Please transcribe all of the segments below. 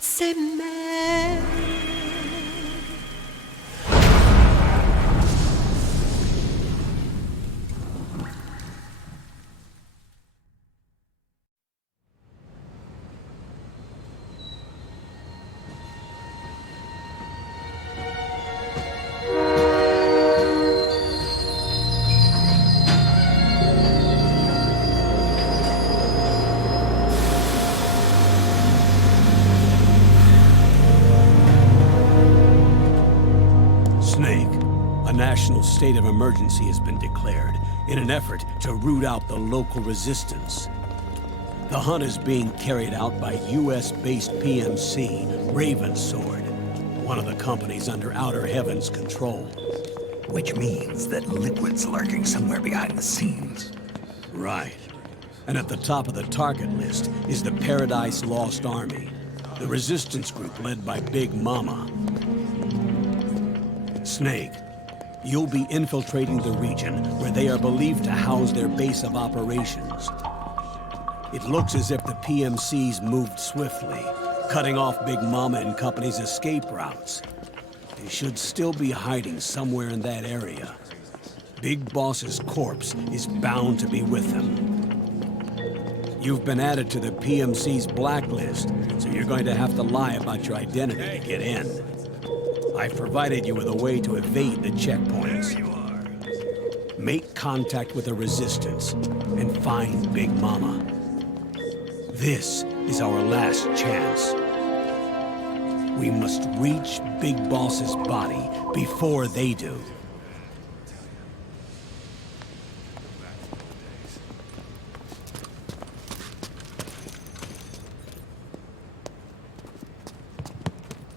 s'aimer. National state of emergency has been declared in an effort to root out the local resistance. The hunt is being carried out by US-based PMC Ravensword, one of the companies under Outer Heaven's control. Which means that Liquid's lurking somewhere behind the scenes. Right. And at the top of the target list is the Paradise Lost Army, the resistance group led by Big Mama. Snake, you'll be infiltrating the region where they are believed to house their base of operations. It looks as if the PMCs moved swiftly, cutting off Big Mama and company's escape routes. They should still be hiding somewhere in that area. Big Boss's corpse is bound to be with them. You've been added to the PMC's blacklist, so you're going to have to lie about your identity to get in. I've provided you with a way to evade the checkpoints. There you are. Make contact with the Resistance and find Big Mama. This is our last chance. We must reach Big Boss's body before they do.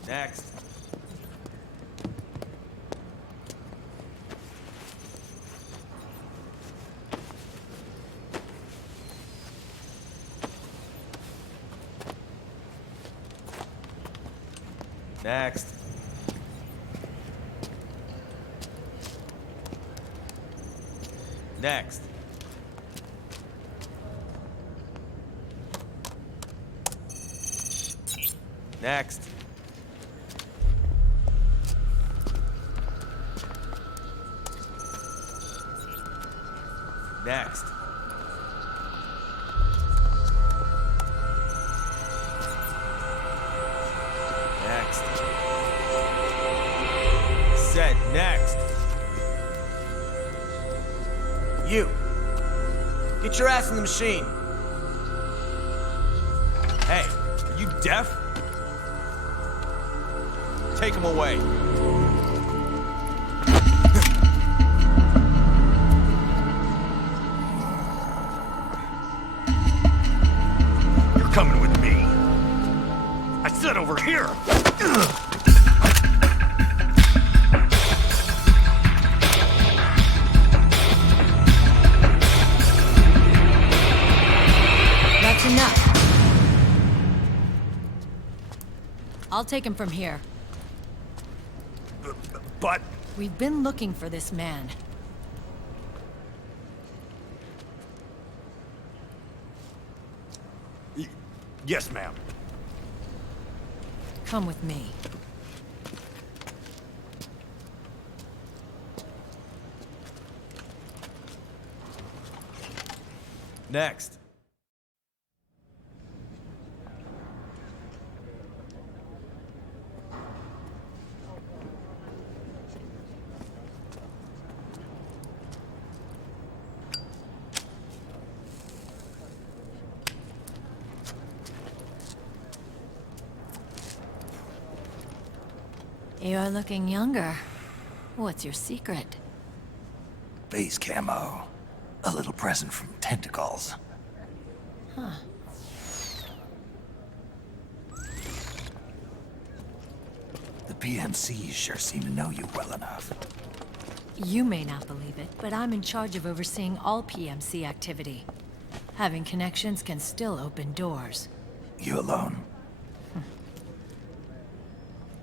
Next. Next. Next. Next. Next. Next. Said next. You. Get your ass in the machine. Hey, are you deaf? Take him away. You're coming with me. I said over here. That's enough. I'll take him from here. But... We've been looking for this man. Yes, ma'am. Come with me. Next. You're looking younger. What's your secret? Base camo. A little present from Tentacles. Huh. The PMCs sure seem to know you well enough. You may not believe it, but I'm in charge of overseeing all PMC activity. Having connections can still open doors. You alone?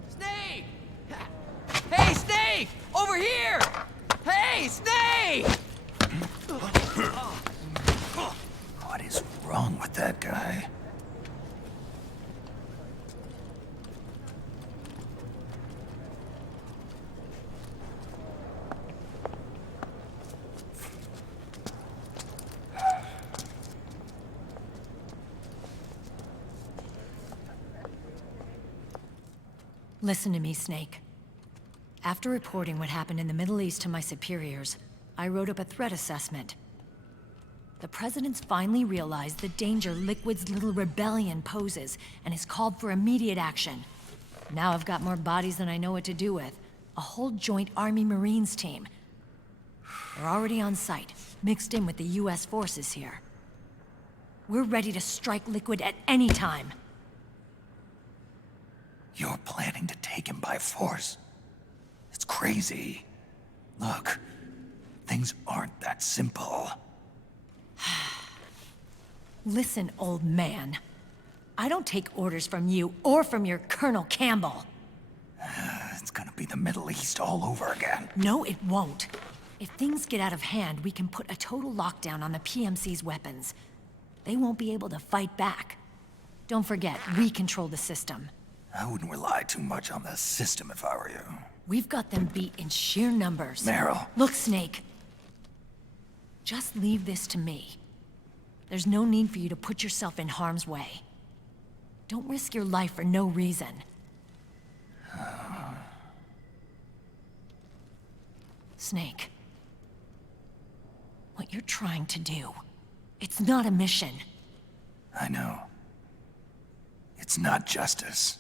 Snake! Hey, Snake! Over here! Hey, Snake! What is wrong with that guy? Listen to me, Snake. After reporting what happened in the Middle East to my superiors, I wrote up a threat assessment. The President's finally realized the danger Liquid's little rebellion poses and has called for immediate action. Now I've got more bodies than I know what to do with. A whole joint Army-Marines team. They're already on site, mixed in with the US forces here. We're ready to strike Liquid at any time. You're planning to take him by force? It's crazy. Look, things aren't that simple. Listen, old man. I don't take orders from you or from your Colonel Campbell. It's gonna be the Middle East all over again. No, it won't. If things get out of hand, we can put a total lockdown on the PMC's weapons. They won't be able to fight back. Don't forget, we control the system. I wouldn't rely too much on the system if I were you. We've got them beat in sheer numbers. Meryl. Look, Snake. Just leave this to me. There's no need for you to put yourself in harm's way. Don't risk your life for no reason. Snake. What you're trying to do, it's not a mission. I know. It's not justice.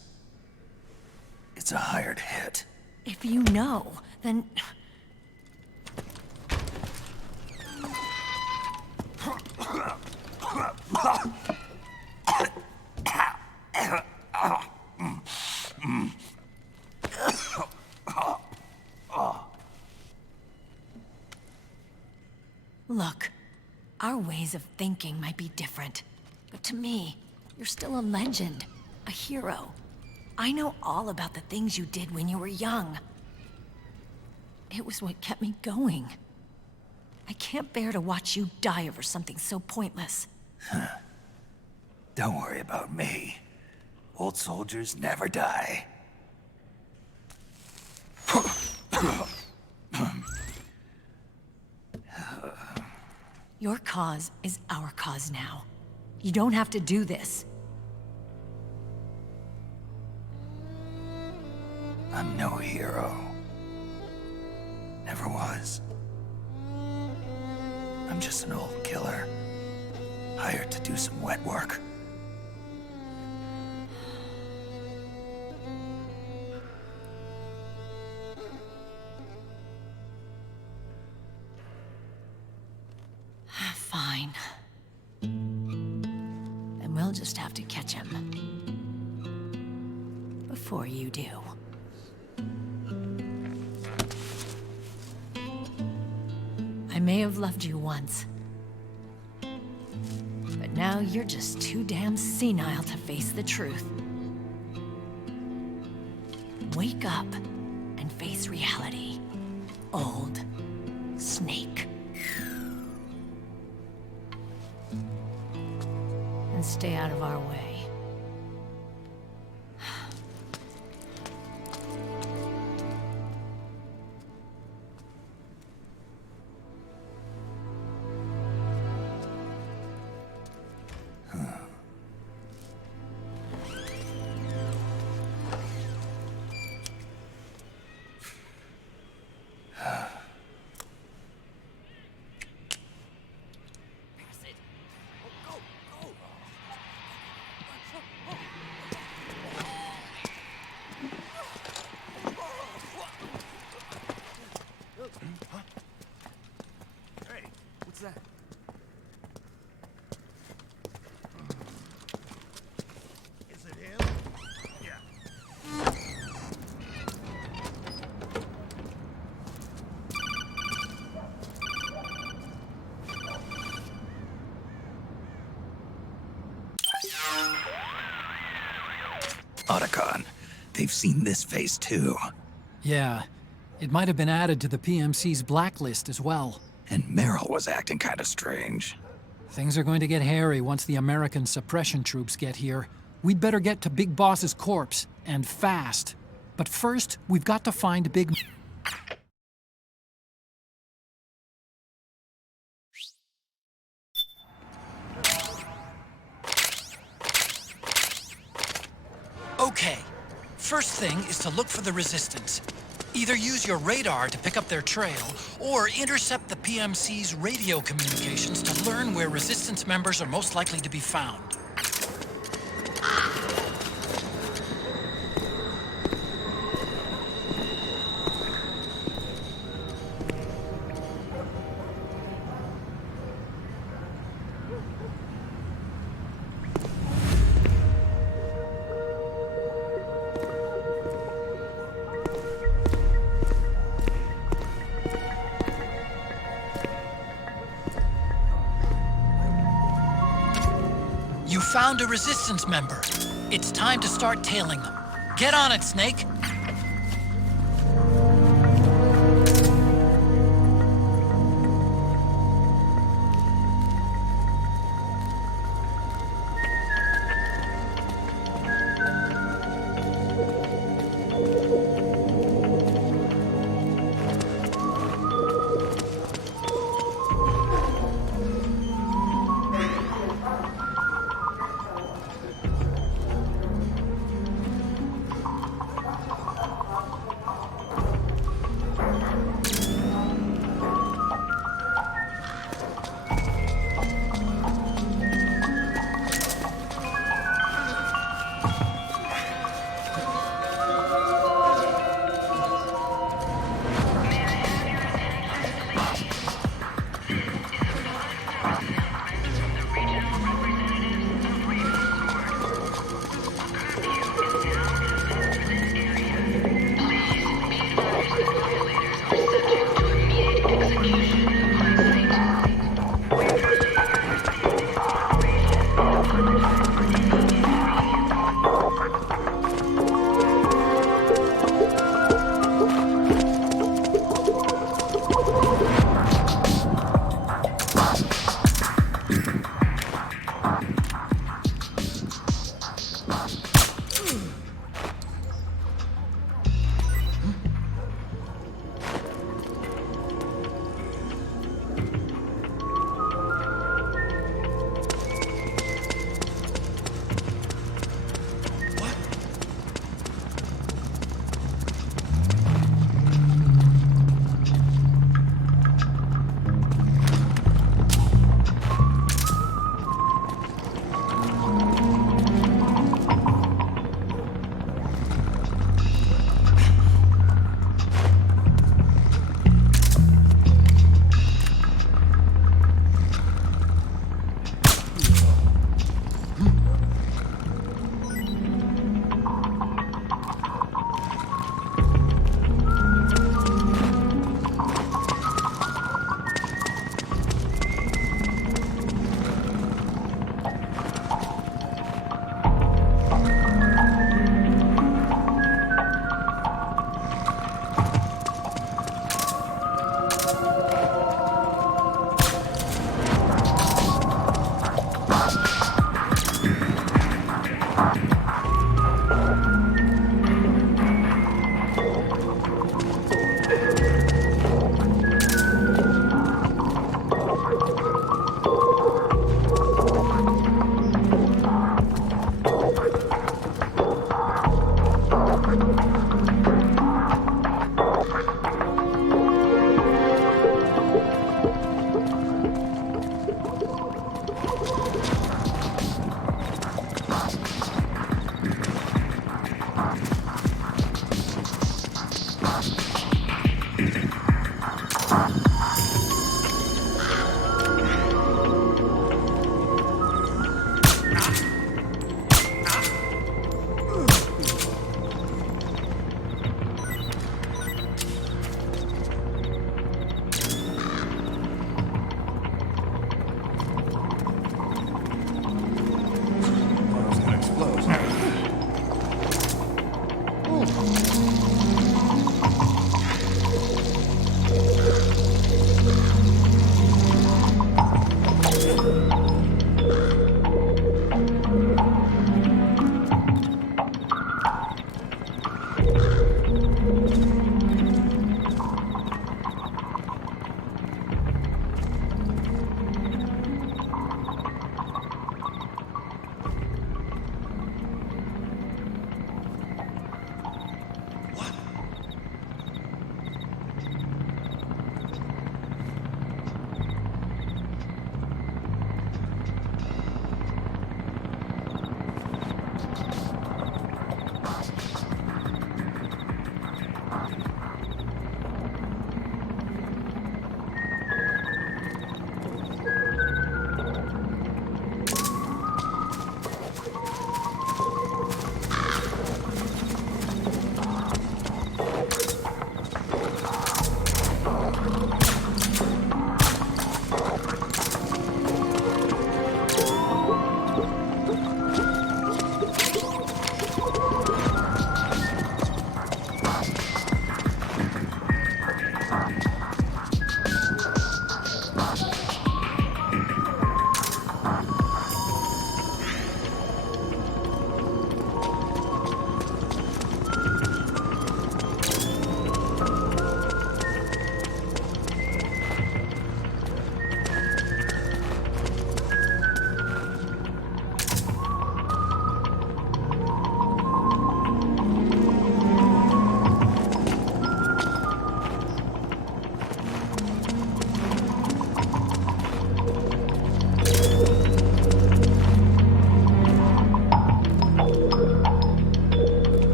It's a hired hit. If you know, then... Look, our ways of thinking might be different, but to me, you're still a legend, a hero. I know all about the things you did when you were young. It was what kept me going. I can't bear to watch you die over something so pointless. Don't worry about me. Old soldiers never die. Your cause is our cause now. You don't have to do this. I'm no hero. Never was. I'm just an old killer, hired to do some wet work. Fine. Then we'll just have to catch him. Before you do. I may have loved you once. But now you're just too damn senile to face the truth. Wake up and face reality. Old Snake. And stay out of our way. What's that? Is it him? Yeah. Otacon, they've seen this face too. Yeah, it might have been added to the PMC's blacklist as well. And Meryl was acting kind of strange. Things are going to get hairy once the American suppression troops get here. We'd better get to Big Boss's corpse, and fast. But first, we've got to find Big... Okay, First thing is to look for the resistance. Either use your radar to pick up their trail, or intercept the PMC's radio communications to learn where resistance members are most likely to be found. You found a resistance member. It's time to start tailing them. Get on it, Snake.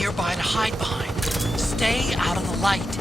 nearby to hide behind. Stay out of the light.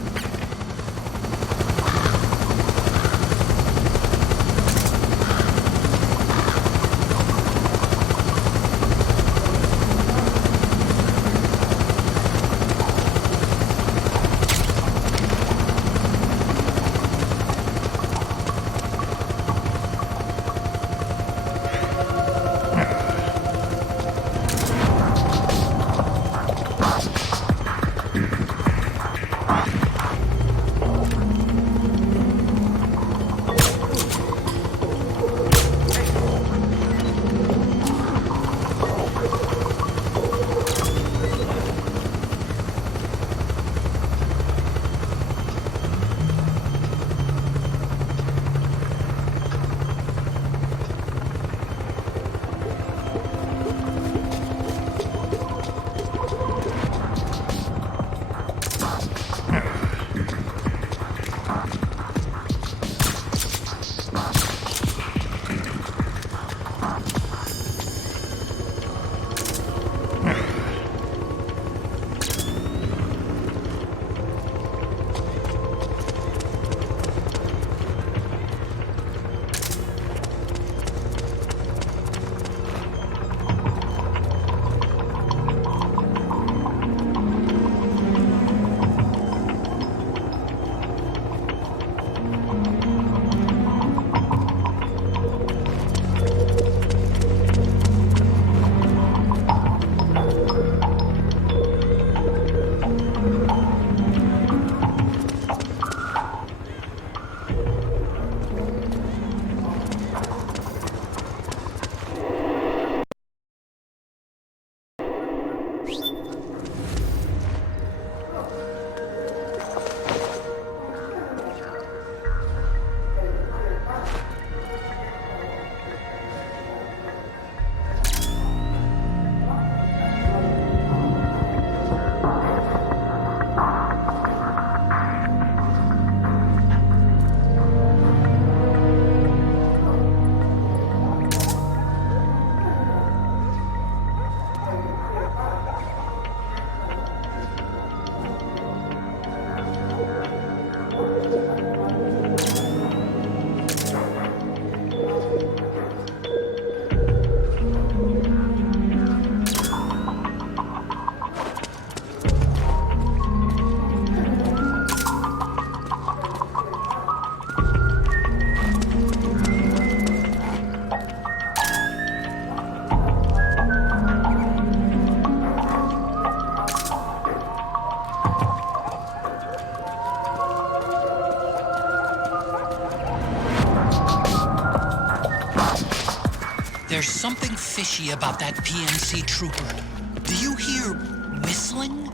There's something fishy about that PMC trooper. Do you hear whistling?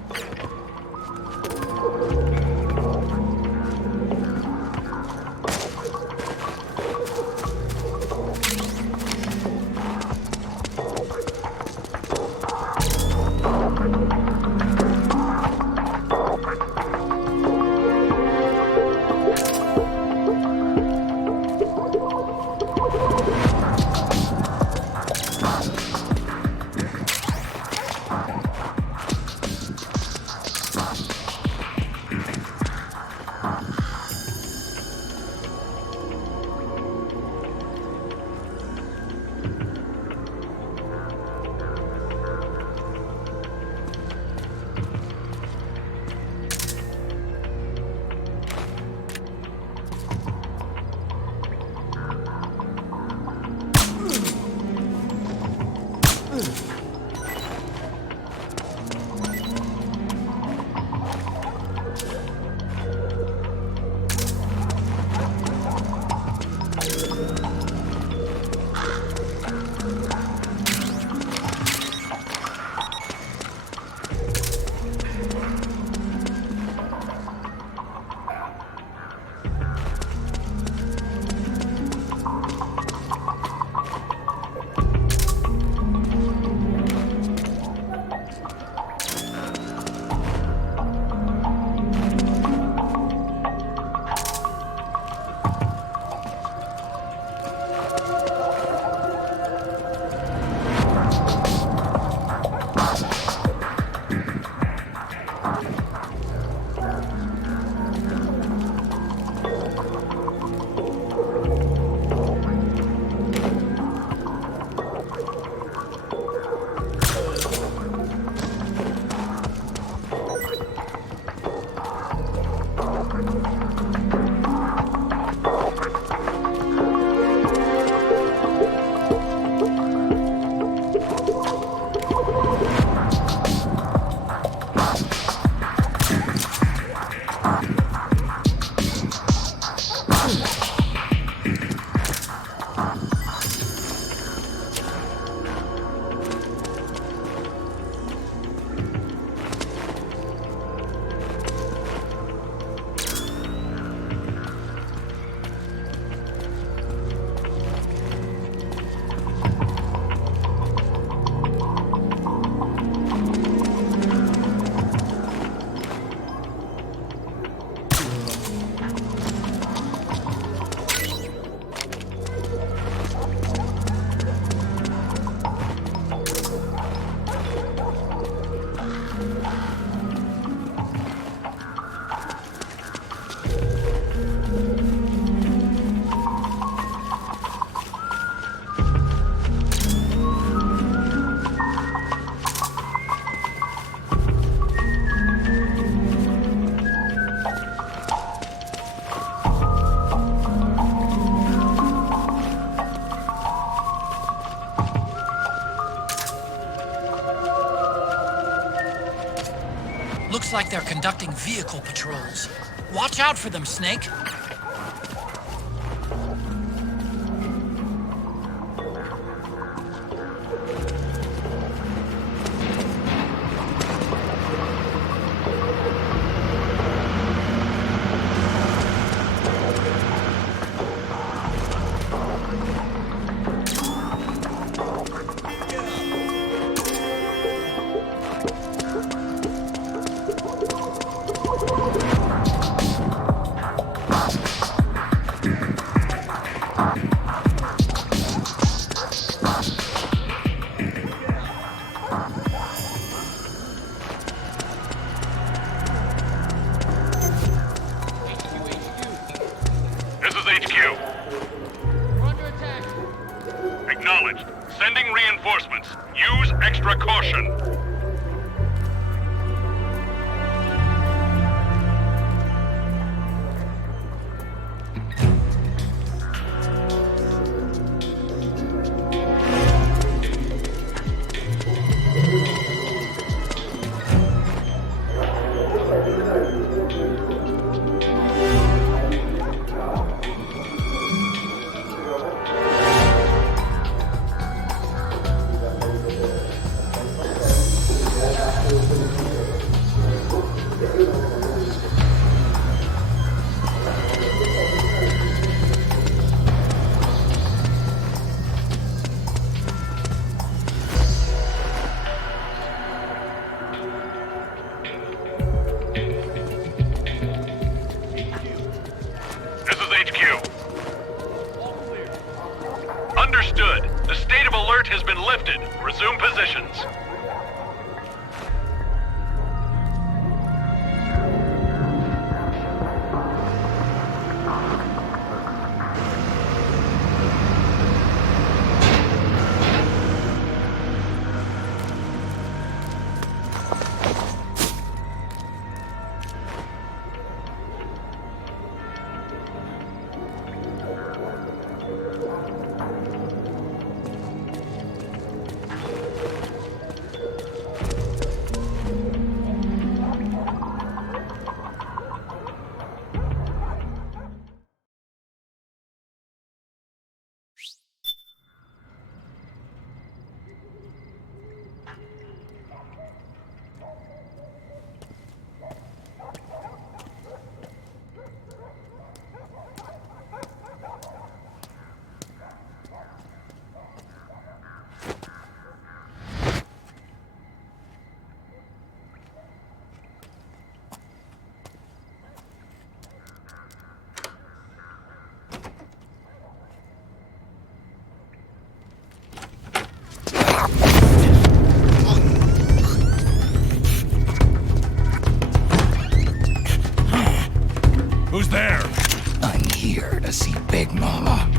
Looks like they're conducting vehicle patrols. Watch out for them, Snake. Acknowledged. Sending reinforcements. Use extra caution. Understood. The state of alert has been lifted. Resume positions. Who's there? I'm here to see Big Mama.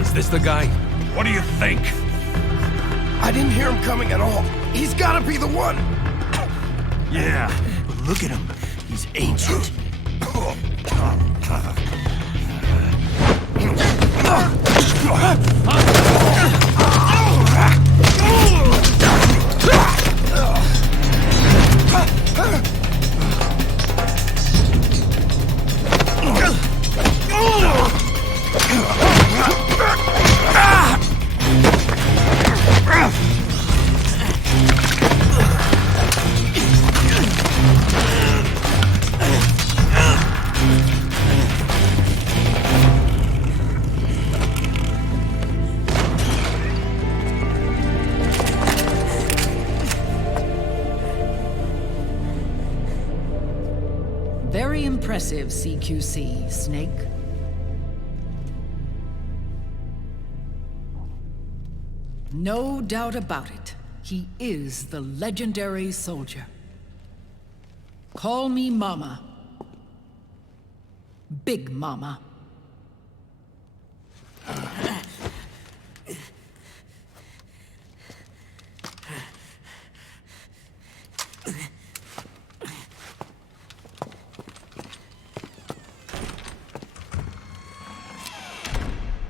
Is this the guy? What do you think? I didn't hear him coming at all. He's gotta be the one. Yeah. But look at him. He's ancient. Very impressive, CQC, Snake. No doubt about it. He is the legendary soldier. Call me Mama. Big Mama.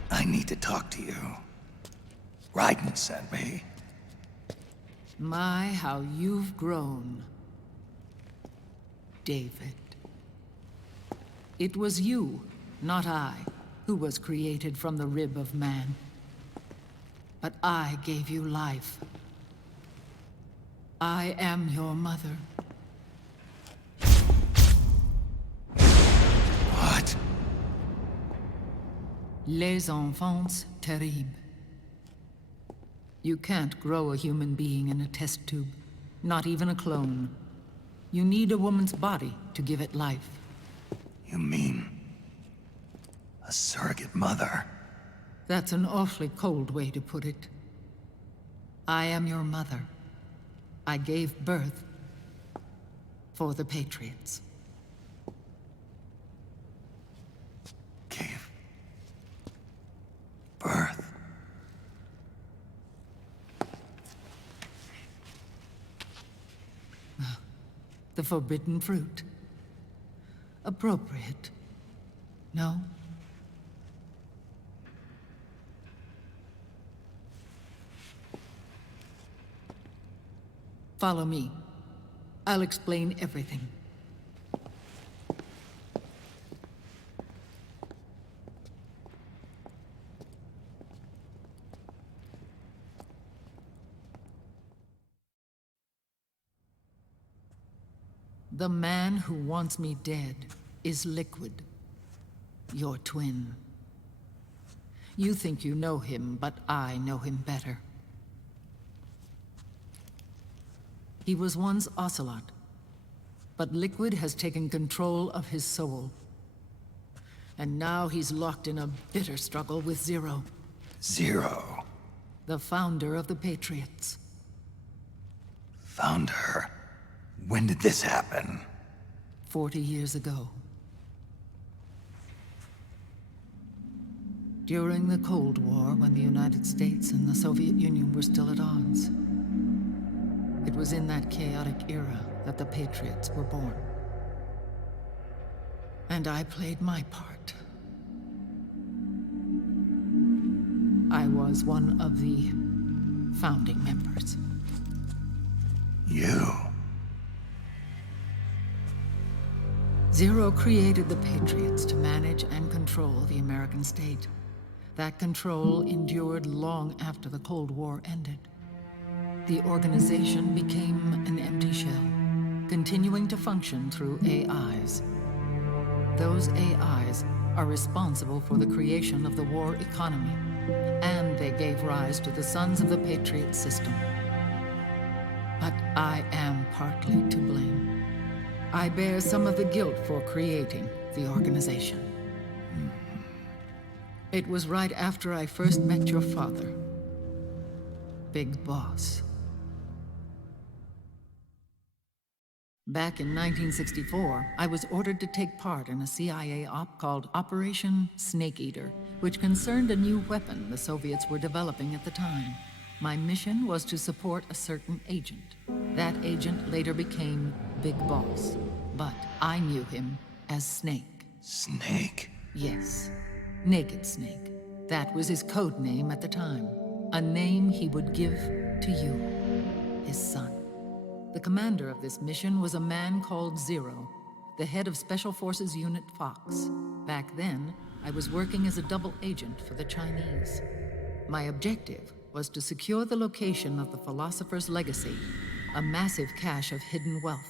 I need to talk to you. Raiden sent me. My, how you've grown, David. It was you, not I, who was created from the rib of man. But I gave you life. I am your mother. What? Les enfants terribles. You can't grow a human being in a test tube, not even a clone. You need a woman's body to give it life. You mean... a surrogate mother? That's an awfully cold way to put it. I am your mother. I gave birth for the Patriots. Gave birth? The forbidden fruit. Appropriate. No? Follow me. I'll explain everything. The man who wants me dead is Liquid, your twin. You think you know him, but I know him better. He was once Ocelot, but Liquid has taken control of his soul. And now he's locked in a bitter struggle with Zero. Zero? The founder of the Patriots. Founder? When did this happen? 40 years ago. During the Cold War, when the United States and the Soviet Union were still at odds. It was in that chaotic era that the Patriots were born. And I played my part. I was one of the founding members. You? Zero created the Patriots to manage and control the American state. That control endured long after the Cold War ended. The organization became an empty shell, continuing to function through AIs. Those AIs are responsible for the creation of the war economy, and they gave rise to the Sons of the Patriot system. But I am partly to blame. I bear some of the guilt for creating the organization. It was right after I first met your father, Big Boss. Back in 1964, I was ordered to take part in a CIA op called Operation Snake Eater, which concerned a new weapon the Soviets were developing at the time. My mission was to support a certain agent. That agent later became Big Boss, but I knew him as Snake. Snake? Yes, Naked Snake. That was his code name at the time. A name he would give to you, his son. The commander of this mission was a man called Zero, the head of Special Forces Unit Fox. Back then, I was working as a double agent for the Chinese. My objective was to secure the location of the Philosopher's Legacy, a massive cache of hidden wealth,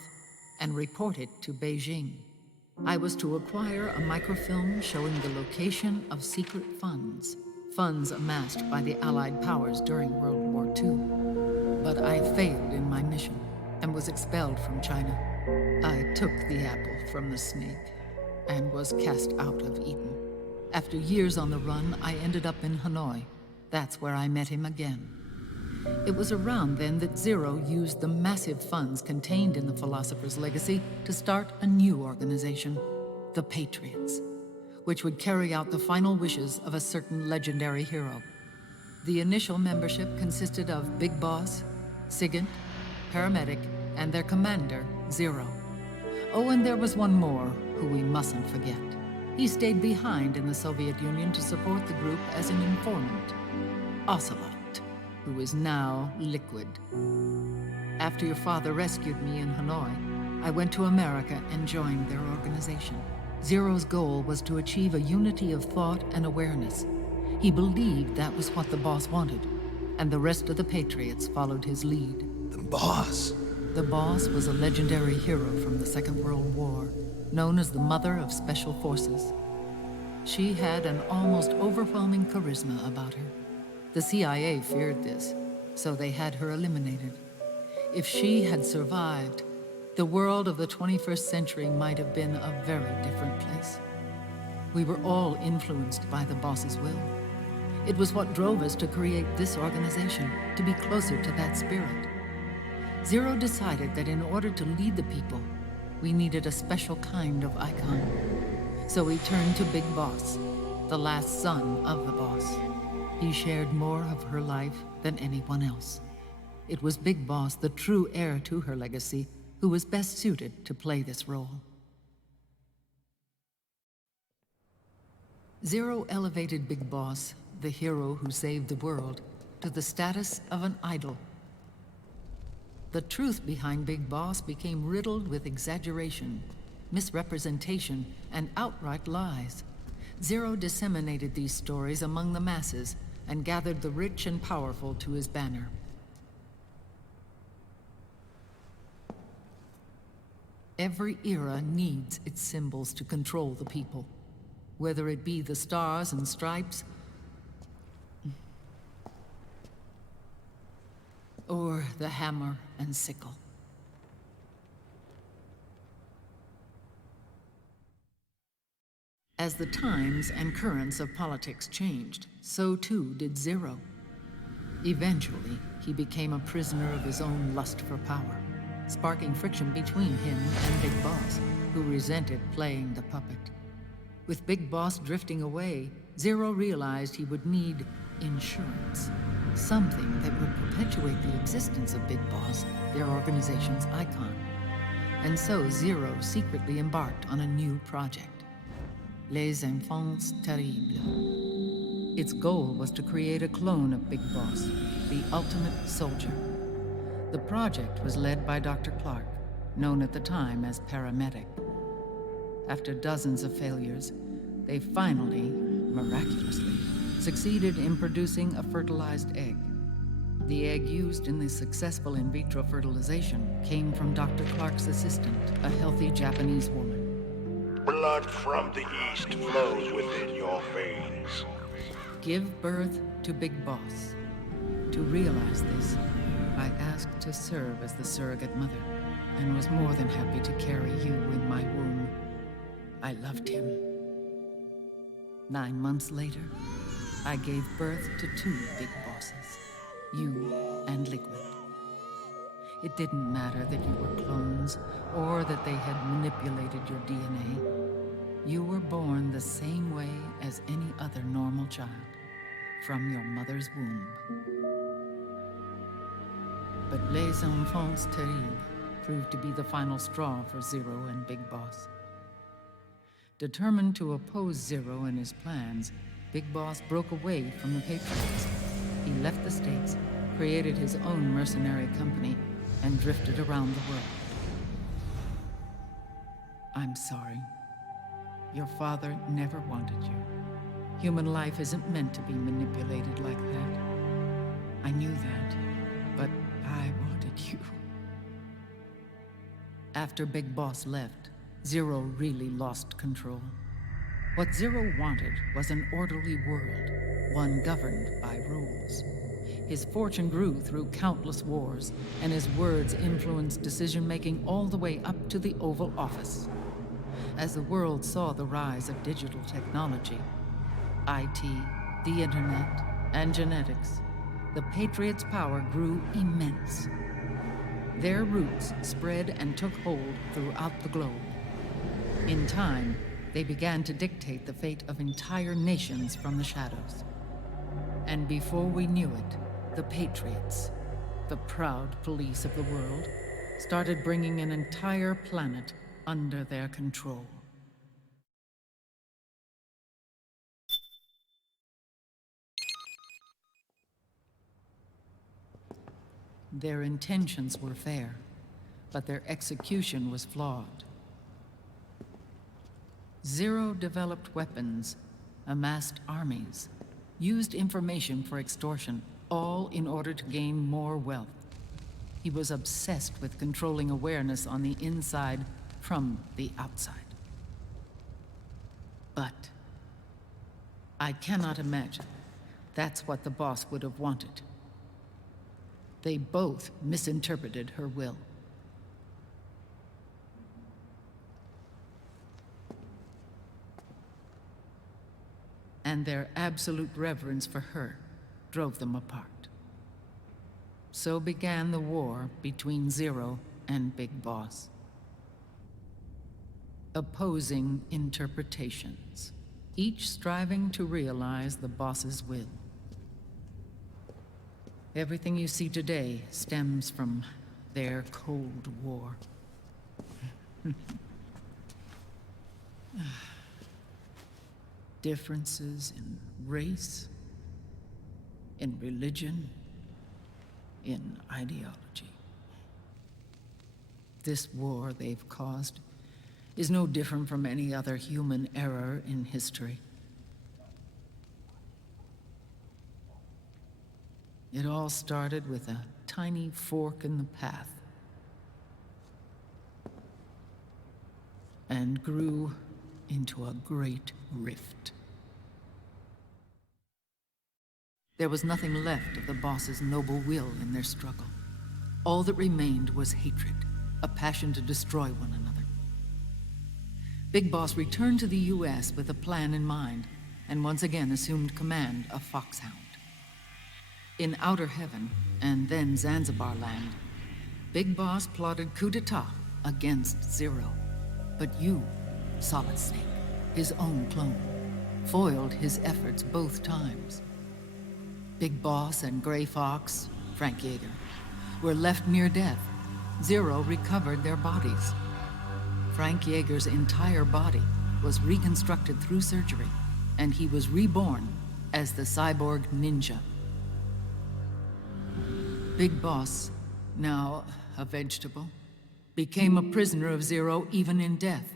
and report it to Beijing. I was to acquire a microfilm showing the location of secret funds, funds amassed by the Allied powers during World War II. But I failed in my mission and was expelled from China. I took the apple from the snake and was cast out of Eden. After years on the run, I ended up in Hanoi. That's where I met him again. It was around then that Zero used the massive funds contained in the Philosopher's Legacy to start a new organization, the Patriots, which would carry out the final wishes of a certain legendary hero. The initial membership consisted of Big Boss, Sigint, Paramedic, and their commander, Zero. Oh, and there was one more who we mustn't forget. He stayed behind in the Soviet Union to support the group as an informant, Ocelot. who is now Liquid. After your father rescued me in Hanoi, I went to America and joined their organization. Zero's goal was to achieve a unity of thought and awareness. He believed that was what the boss wanted, and the rest of the Patriots followed his lead. The boss? The boss was a legendary hero from the Second World War, known as the Mother of Special Forces. She had an almost overwhelming charisma about her. The CIA feared this, so they had her eliminated. If she had survived, the world of the 21st century might have been a very different place. We were all influenced by the boss's will. It was what drove us to create this organization, to be closer to that spirit. Zero decided that in order to lead the people, we needed a special kind of icon. So we turned to Big Boss, the last son of the boss. He shared more of her life than anyone else. It was Big Boss, the true heir to her legacy, who was best suited to play this role. Zero elevated Big Boss, the hero who saved the world, to the status of an idol. The truth behind Big Boss became riddled with exaggeration, misrepresentation, and outright lies. Zero disseminated these stories among the masses and gathered the rich and powerful to his banner. Every era needs its symbols to control the people, whether it be the stars and stripes, or the hammer and sickle. As the times and currents of politics changed, so too did Zero. Eventually, he became a prisoner of his own lust for power, sparking friction between him and Big Boss, who resented playing the puppet. With Big Boss drifting away, Zero realized he would need insurance. Something that would perpetuate the existence of Big Boss, their organization's icon. And so Zero secretly embarked on a new project, Les Enfants Terribles. Its goal was to create a clone of Big Boss, the ultimate soldier. The project was led by Dr. Clark, known at the time as Paramedic. After dozens of failures, they finally, miraculously, succeeded in producing a fertilized egg. The egg used in the successful in vitro fertilization came from Dr. Clark's assistant, a healthy Japanese woman. Blood from the east flows within your veins. Give birth to Big Boss. To realize this, I asked to serve as the surrogate mother, and was more than happy to carry you in my womb. I loved him. 9 months later, I gave birth to 2 Big Bosses, you and Liquid. It didn't matter that you were clones, or that they had manipulated your DNA. You were born the same way as any other normal child, from your mother's womb. But Les Enfants Terribles proved to be the final straw for Zero and Big Boss. Determined to oppose Zero and his plans, Big Boss broke away from the Patriots. He left the States, created his own mercenary company, and drifted around the world. I'm sorry. Your father never wanted you. Human life isn't meant to be manipulated like that. I knew that, but I wanted you. After Big Boss left, Zero really lost control. What Zero wanted was an orderly world, one governed by rules. His fortune grew through countless wars, and his words influenced decision-making all the way up to the Oval Office. As the world saw the rise of digital technology, IT, the internet, and genetics, the Patriots' power grew immense. Their roots spread and took hold throughout the globe. In time, they began to dictate the fate of entire nations from the shadows. And before we knew it, the Patriots, the proud police of the world, started bringing an entire planet under their control. Their intentions were fair, but their execution was flawed. Zero developed weapons, amassed armies, used information for extortion, all in order to gain more wealth. He was obsessed with controlling awareness on the inside from the outside. But I cannot imagine that's what the boss would have wanted. They both misinterpreted her will. And their absolute reverence for her drove them apart. So began the war between Zero and Big Boss. Opposing interpretations, each striving to realize the boss's will. Everything you see today stems from their Cold War. Differences in race, in religion, in ideology. This war they've caused is no different from any other human error in history. It all started with a tiny fork in the path and grew into a great rift. There was nothing left of the boss's noble will in their struggle. All that remained was hatred, a passion to destroy one another. Big Boss returned to the US with a plan in mind, and once again assumed command of Foxhound. In Outer Heaven, and then Zanzibar Land, Big Boss plotted coup d'etat against Zero. But you, Solid Snake, his own clone, foiled his efforts both times. Big Boss and Gray Fox, Frank Yeager, were left near death. Zero recovered their bodies. Frank Yeager's entire body was reconstructed through surgery, and he was reborn as the cyborg ninja. Big Boss, now a vegetable, became a prisoner of Zero even in death.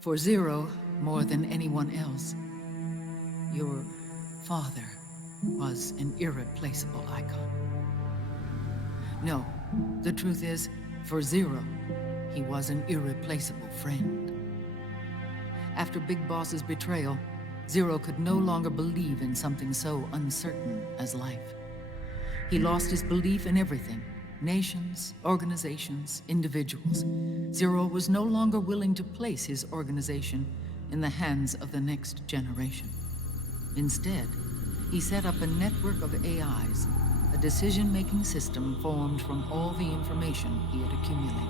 For Zero, more than anyone else, your father was an irreplaceable icon. No, the truth is, for Zero, he was an irreplaceable friend. After Big Boss's betrayal, Zero could no longer believe in something so uncertain as life. He lost his belief in everything. Nations, organizations, individuals. Zero was no longer willing to place his organization in the hands of the next generation. Instead, he set up a network of AIs, a decision-making system formed from all the information he had accumulated.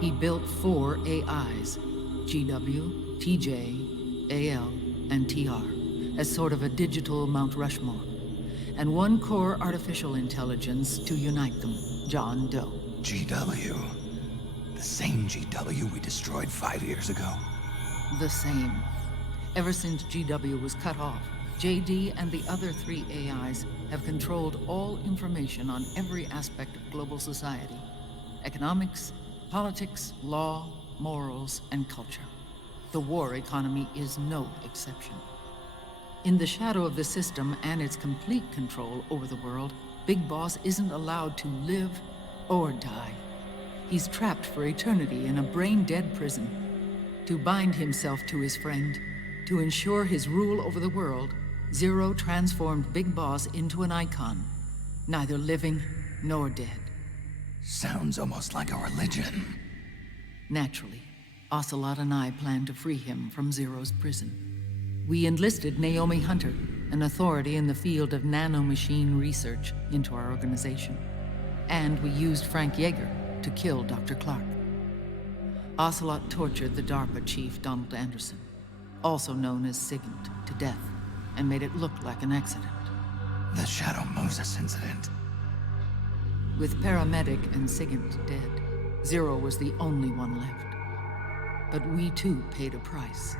He built 4 AIs, GW, TJ, AL, and TR, as sort of a digital Mount Rushmore, and 1 core artificial intelligence to unite them, John Doe. GW. The same GW we destroyed 5 years ago. The same. Ever since GW was cut off, JD and the other 3 AIs have controlled all information on every aspect of global society. Economics, politics, law, morals, and culture. The war economy is no exception. In the shadow of the system and its complete control over the world, Big Boss isn't allowed to live or die. He's trapped for eternity in a brain-dead prison. To bind himself to his friend, to ensure his rule over the world, Zero transformed Big Boss into an icon, neither living nor dead. Sounds almost like a religion. Naturally, Ocelot and I planned to free him from Zero's prison. We enlisted Naomi Hunter, an authority in the field of nanomachine research, into our organization. And we used Frank Yeager to kill Dr. Clark. Ocelot tortured the DARPA chief, Donald Anderson, also known as Sigint, to death, and made it look like an accident. The Shadow Moses incident. With Paramedic and Sigint dead, Zero was the only one left. But we too paid a price.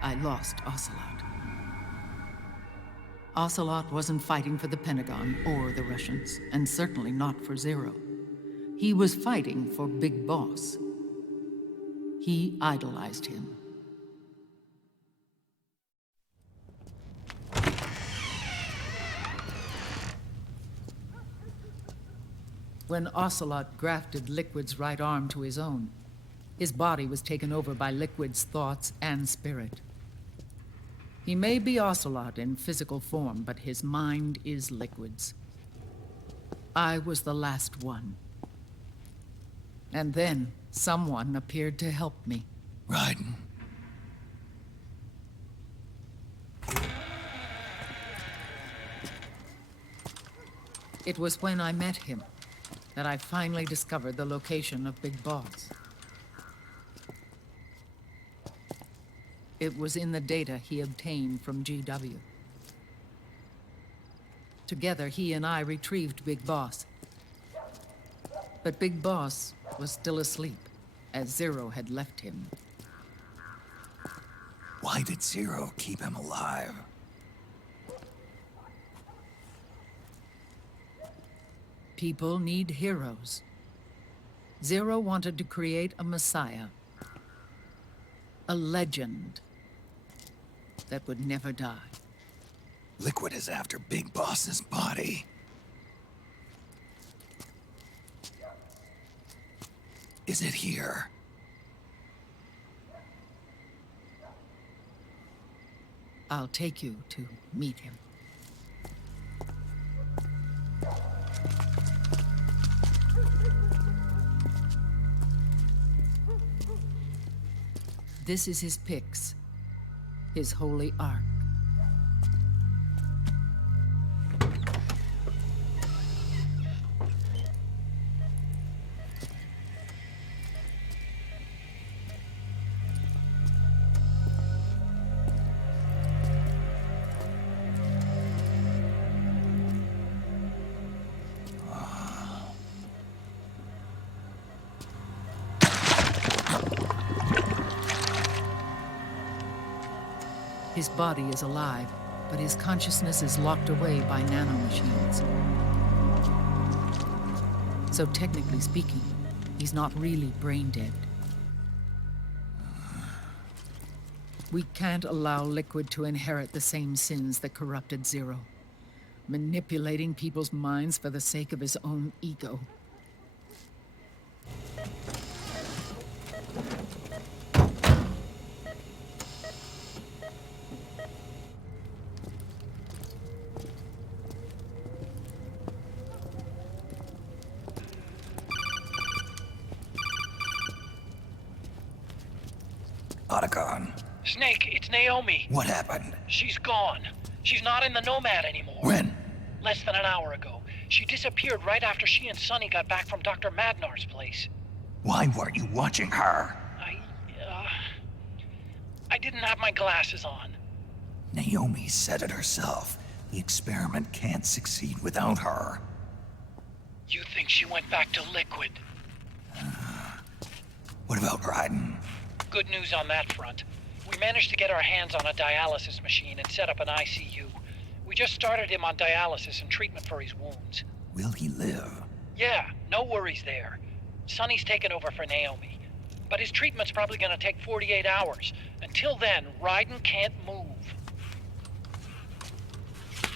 I lost Ocelot. Ocelot wasn't fighting for the Pentagon or the Russians, and certainly not for Zero. He was fighting for Big Boss. He idolized him. When Ocelot grafted Liquid's right arm to his own, his body was taken over by Liquid's thoughts and spirit. He may be Ocelot in physical form, but his mind is Liquid's. I was the last one. And then someone appeared to help me. Raiden. It was when I met him that I finally discovered the location of Big Boss. It was in the data he obtained from GW. Together, he and I retrieved Big Boss. But Big Boss was still asleep, as Zero had left him. Why did Zero keep him alive? People need heroes. Zero wanted to create a messiah. A legend that would never die. Liquid is after Big Boss's body. Is it here? I'll take you to meet him. This is his pyx, his holy ark. His body is alive, but his consciousness is locked away by nanomachines. So technically speaking, he's not really brain dead. We can't allow Liquid to inherit the same sins that corrupted Zero, manipulating people's minds for the sake of his own ego. Otacon. Snake, it's Naomi. What happened? She's gone. She's not in the Nomad anymore. When? Less than an hour ago. She disappeared right after she and Sonny got back from Dr. Madnar's place. Why weren't you watching her? I didn't have my glasses on. Naomi said it herself. The experiment can't succeed without her. You think she went back to Liquid? What about Raiden? Good news on that front. We managed to get our hands on a dialysis machine and set up an ICU. We just started him on dialysis and treatment for his wounds. Will he live? Yeah, no worries there. Sonny's taken over for Naomi. But his treatment's probably gonna take 48 hours. Until then, Raiden can't move.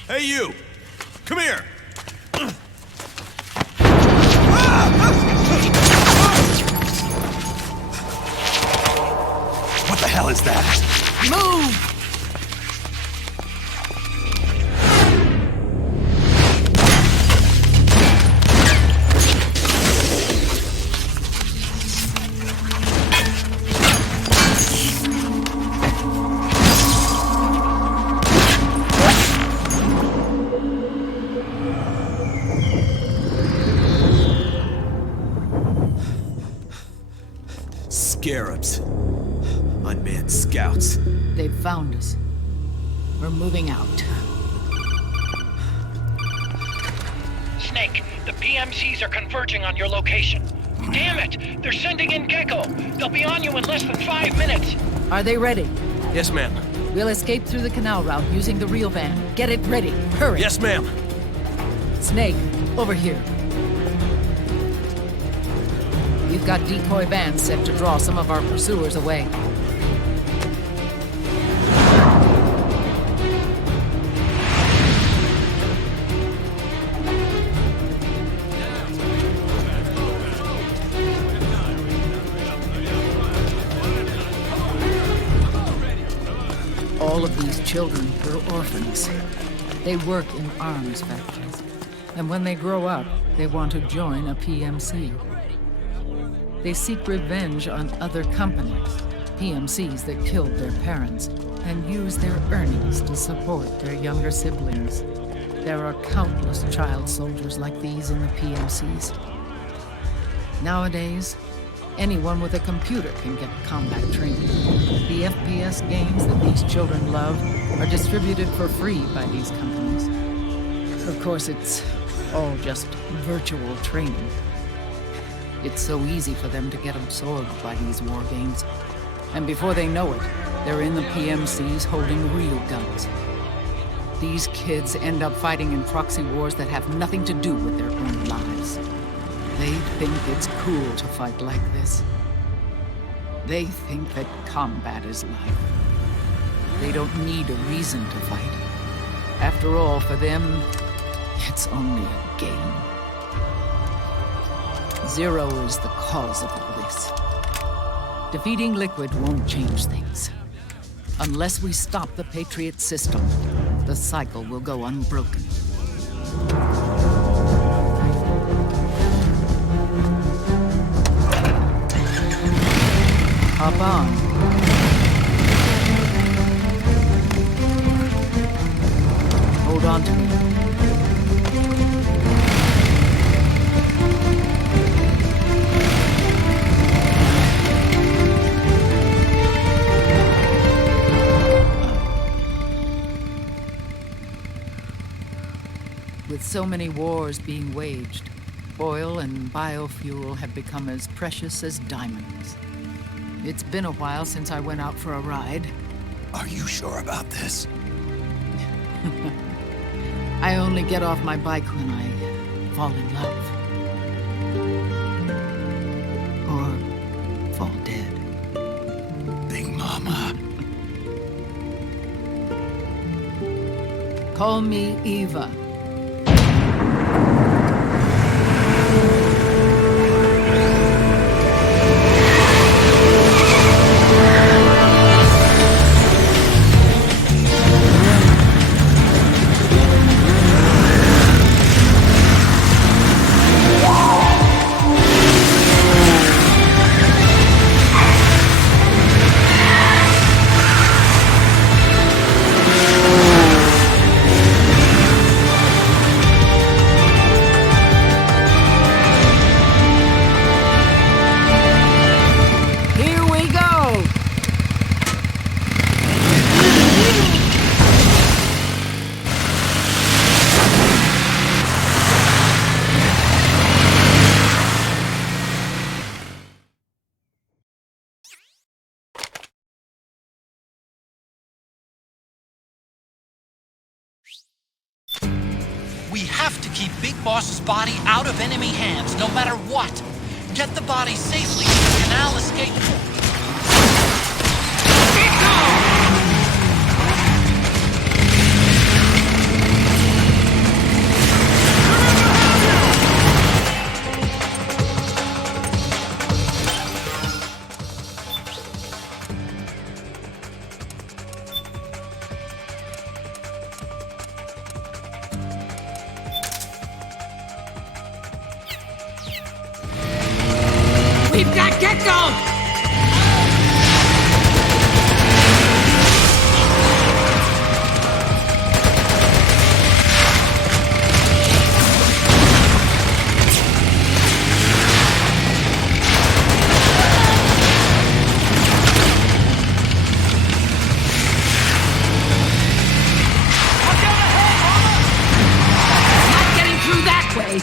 Hey, you! Come here! What the hell is that? Move! Scarabs. Unmanned scouts. They've found us. We're moving out. Snake, the PMCs are converging on your location. Damn it! They're sending in Gecko! They'll be on you in less than 5 minutes! Are they ready? Yes, ma'am. We'll escape through the canal route using the real van. Get it ready. Hurry. Yes, ma'am. Snake, over here. We've got decoy vans set to draw some of our pursuers away. All of these children were orphans. They work in arms factories. And when they grow up, they want to join a PMC. They seek revenge on other companies, PMCs that killed their parents, and use their earnings to support their younger siblings. There are countless child soldiers like these in the PMCs. Nowadays, anyone with a computer can get combat training. The FPS games that these children love are distributed for free by these companies. Of course, it's all just virtual training. It's so easy for them to get absorbed by these war games. And before they know it, they're in the PMCs holding real guns. These kids end up fighting in proxy wars that have nothing to do with their own lives. They think it's cool to fight like this. They think that combat is life. They don't need a reason to fight. After all, for them, it's only a game. Zero is the cause of all this. Defeating Liquid won't change things. Unless we stop the Patriot system, the cycle will go unbroken. Hop on. Hold on to me. With so many wars being waged, oil and biofuel have become as precious as diamonds. It's been a while since I went out for a ride. Are you sure about this? I only get off my bike when I fall in love. Or fall dead. Big Mama. Call me Eva. We have to keep Big Boss's body out of enemy hands, no matter what. Get the body safely to the canal escape point. We've got Gekko! Not getting through that way!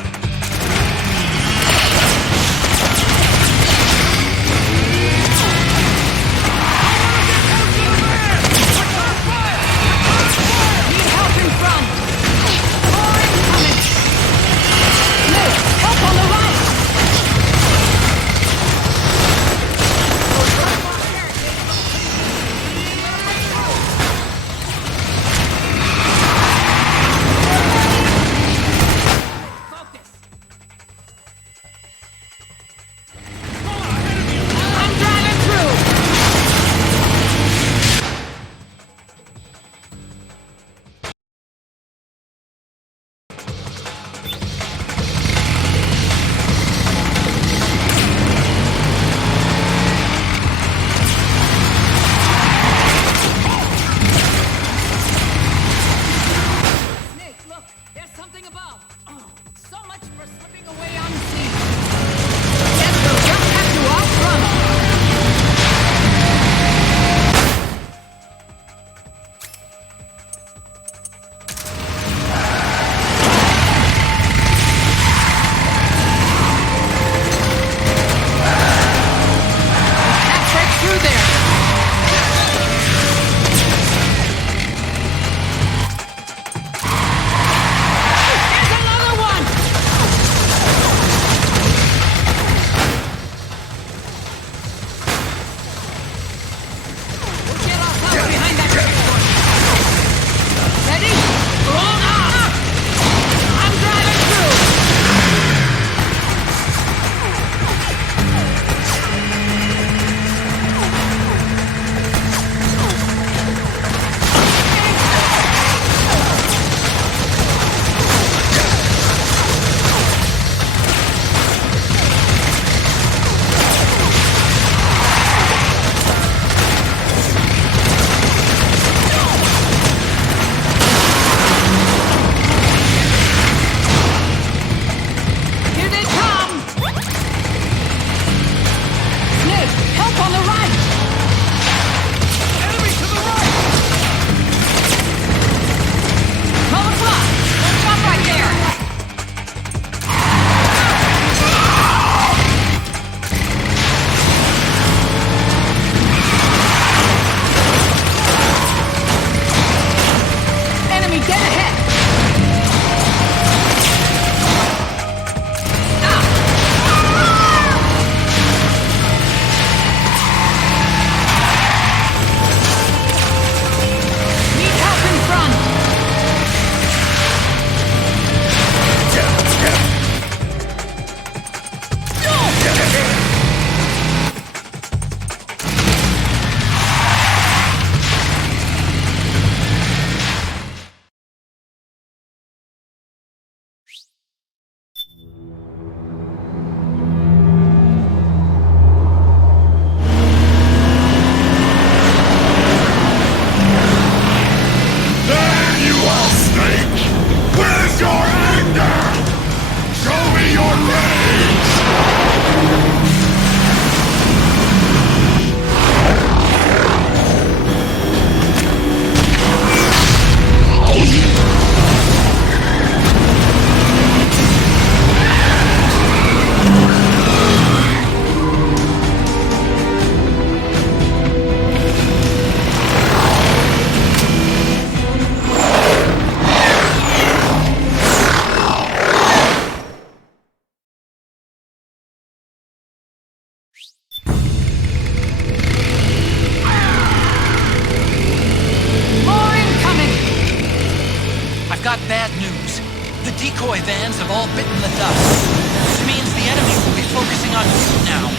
got bad news. The decoy vans have all bitten the dust. Which means the enemy will be focusing on you now.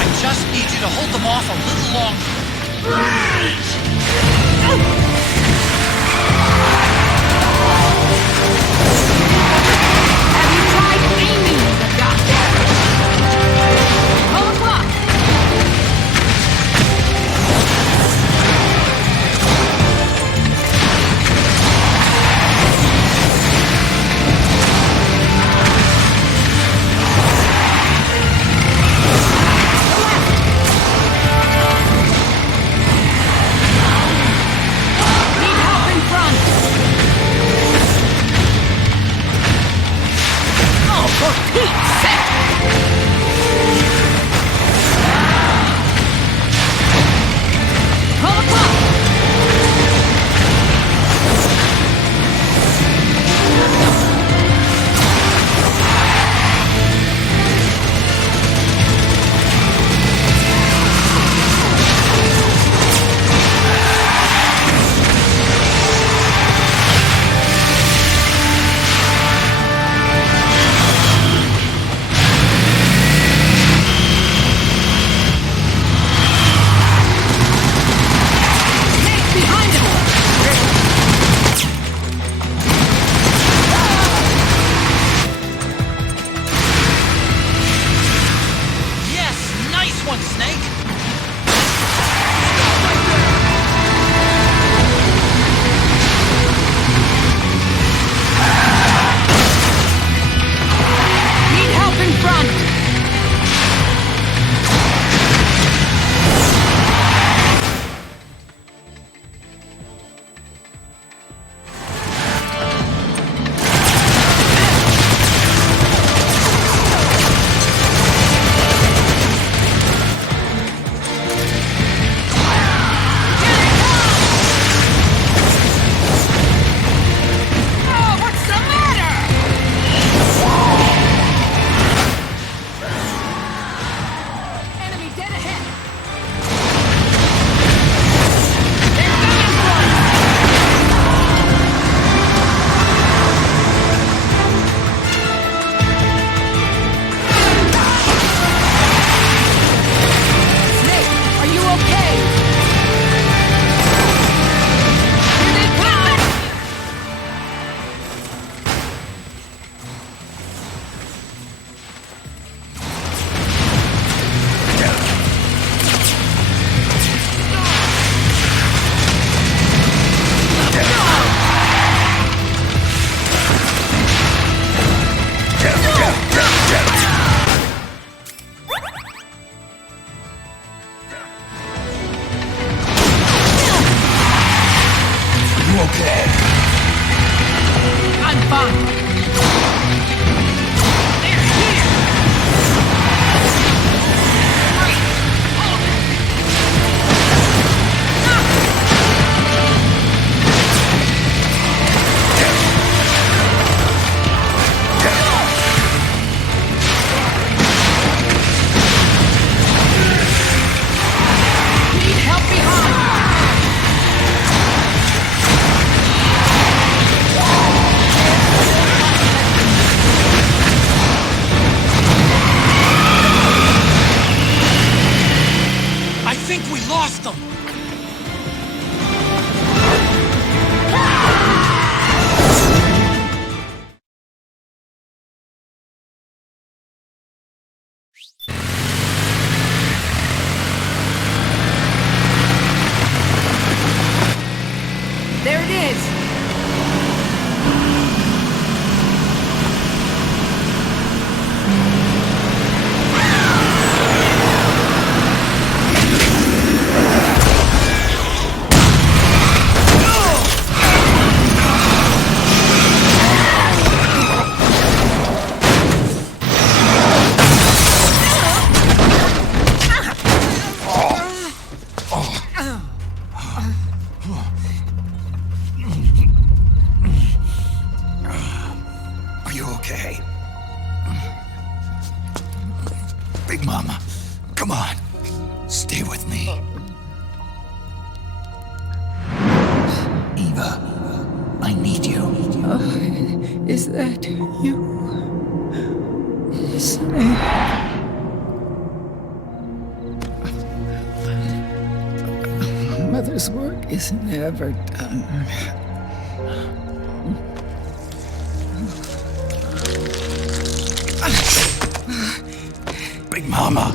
I just need you to hold them off a little longer. Have you tried aiming the gun? Pull the clock. Need help in front. Oh, for Pete's sake! Pull the clock. Snake behind him. Yes, nice one, Snake. Need help in front. Oh, what's the matter? Enemy dead ahead. They're coming for us. Snake, are you okay? Here they come! You okay? I'm fine. They're here. Great. Hold it. Need help behind. Is that you? Snake? Mother's work is never done. Big Mama.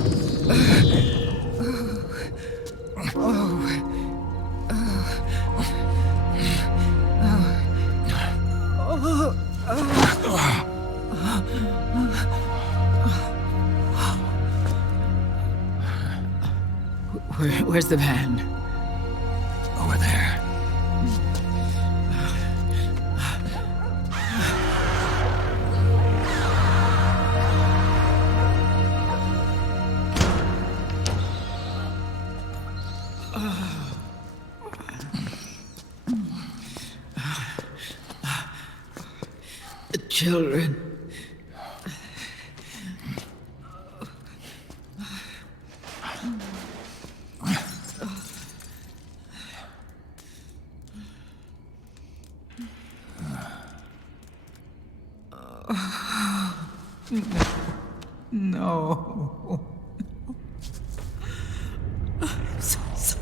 Where's the van? Over there. The children. No. I'm so sorry.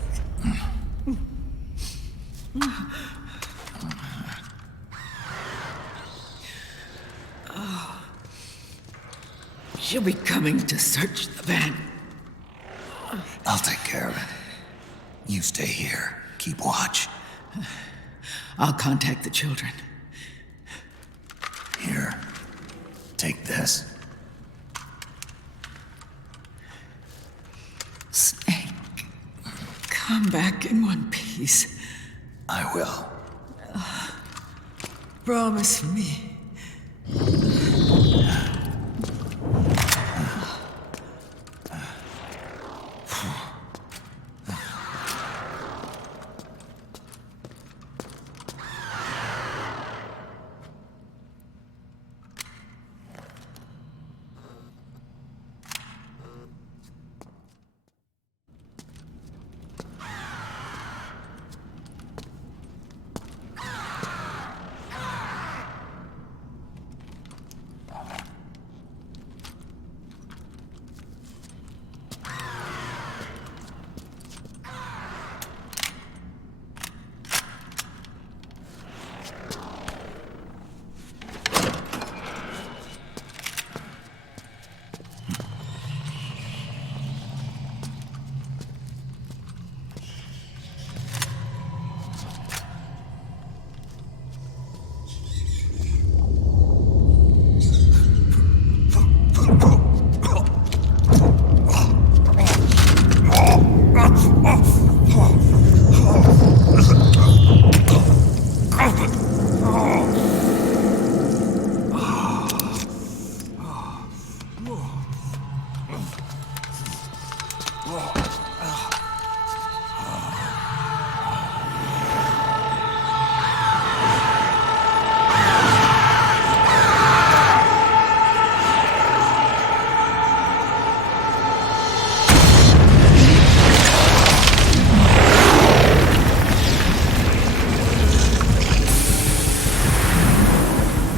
She'll be coming to search the van. I'll take care of it. You stay here. Keep watch. I'll contact the children. Here. Take this. Snake, come back in one piece. I will. Promise me.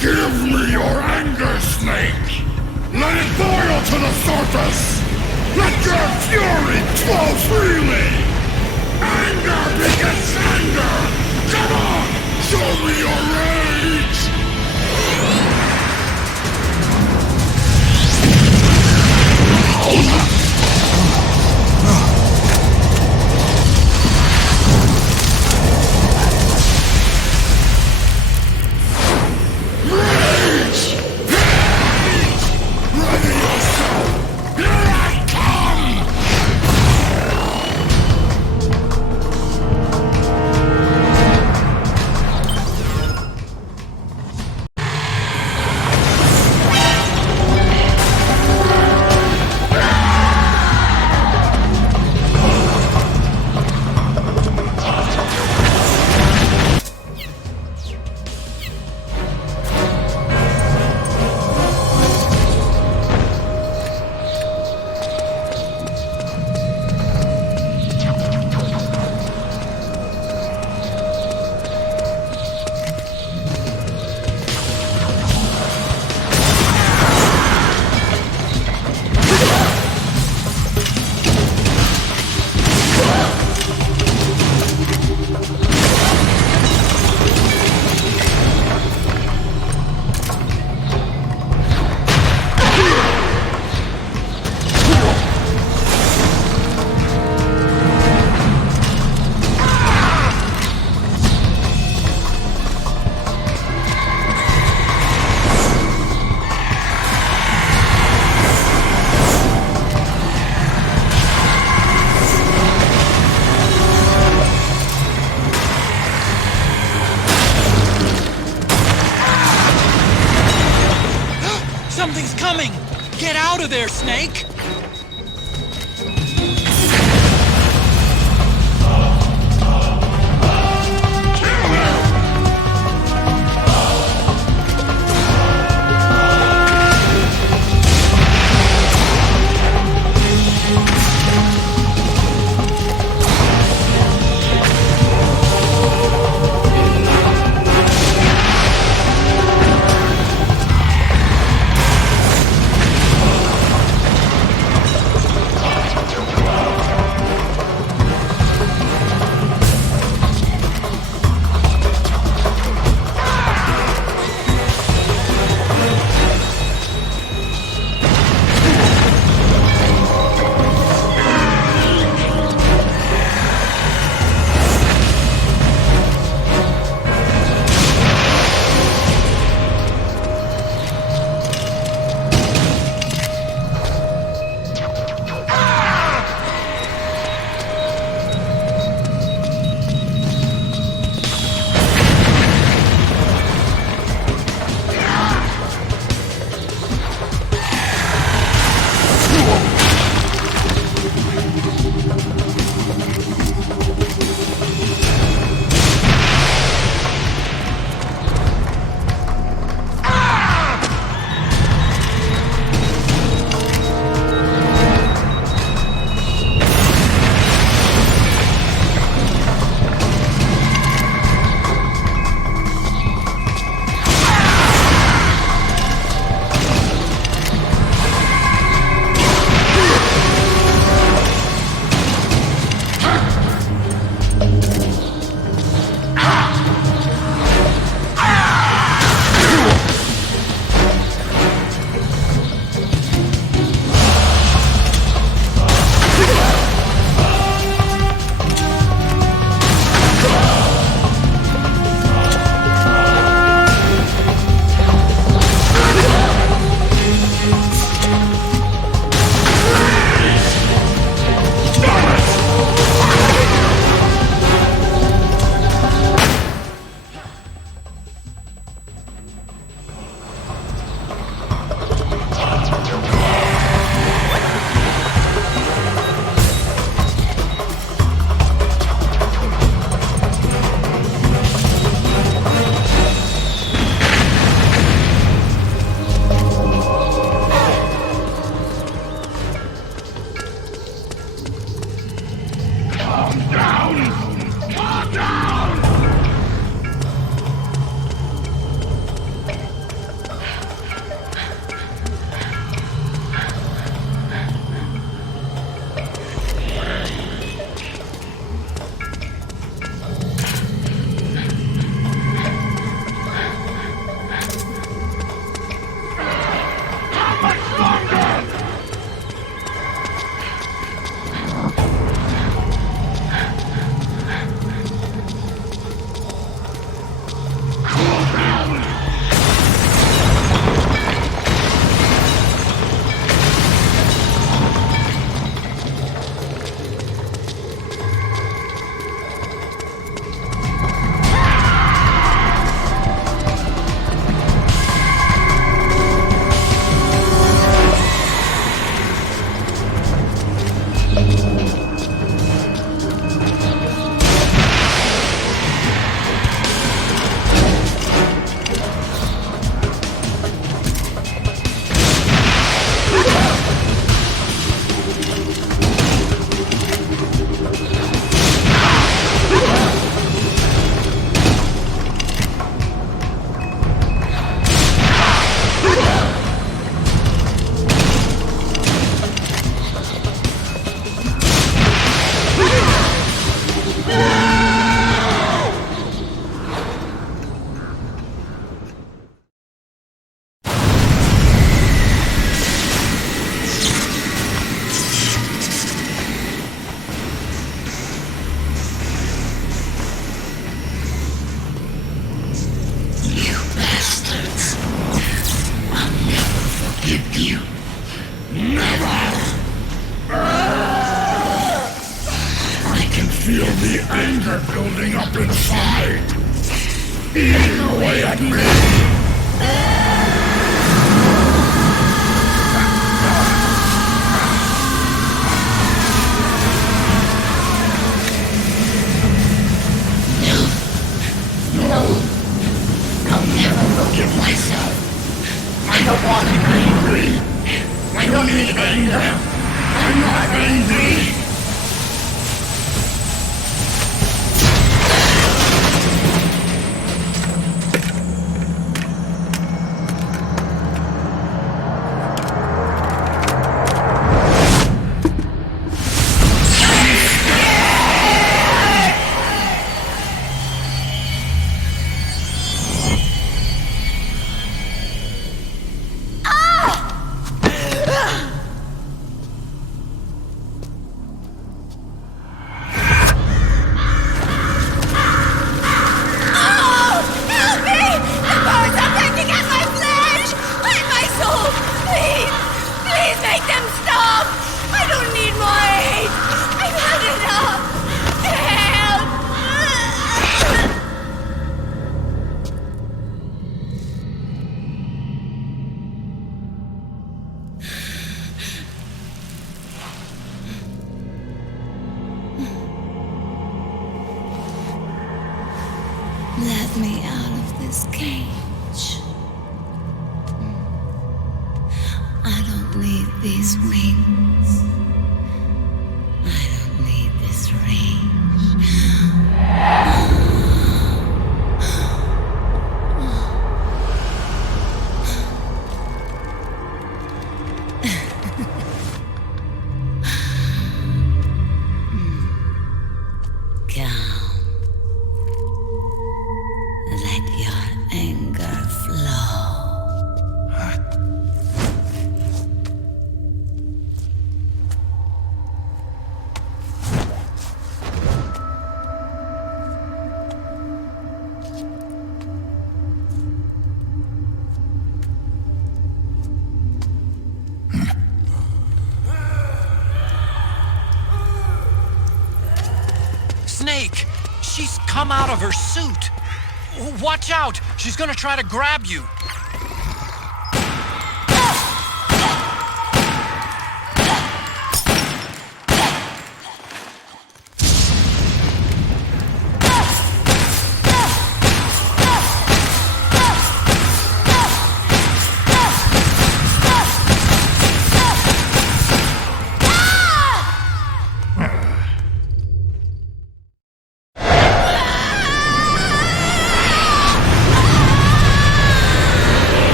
Give me your anger, Snake! Let it boil to the surface! Let your fury flow freely! Anger begets anger! Come on! Show me your rage! Something's coming! Get out of there, Snake! feel the anger building up inside, eating away at me. forgive myself. I don't want to be angry. I don't need anger. I'm not angry. Let me out of this cage. I don't need these wings. I don't need this range. Calm. Let your anger flow. Snake! She's come out of her suit! Watch out! She's gonna try to grab you!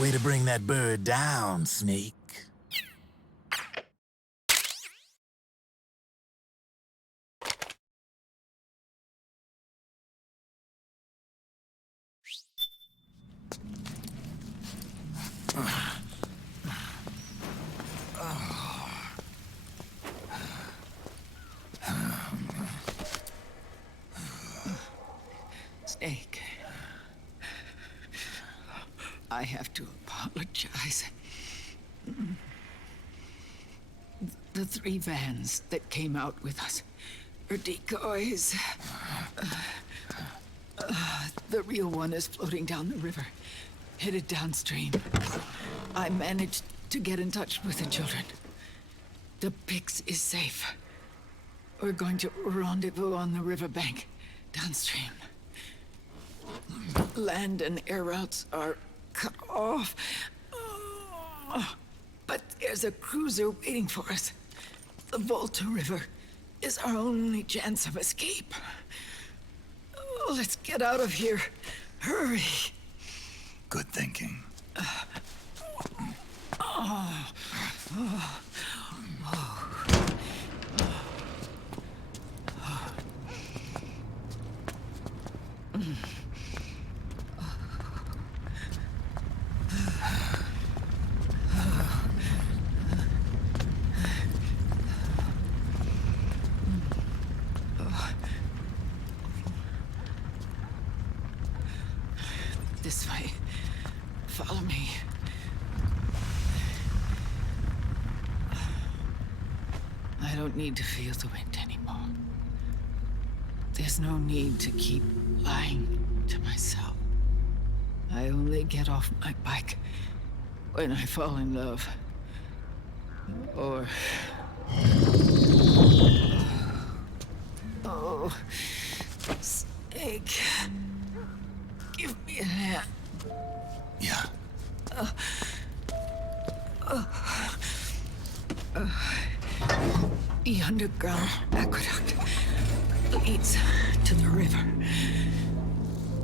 Way to bring that bird down, Snake. Snake. I have to apologize. The 3 vans that came out with us are decoys. The real one is floating down the river, headed downstream. I managed to get in touch with the children. The Pix is safe. We're going to rendezvous on the riverbank, downstream. Land and air routes are cut off. But There's a cruiser waiting for us. The Volta River is our only chance of escape. Oh, let's get out of here. Hurry. Good thinking. This way. Follow me. I don't need to feel the wind anymore. There's no need to keep lying to myself. I only get off my bike when I fall in love. Or... Oh... Snake... Give me a hand. Yeah. The underground aqueduct leads to the river.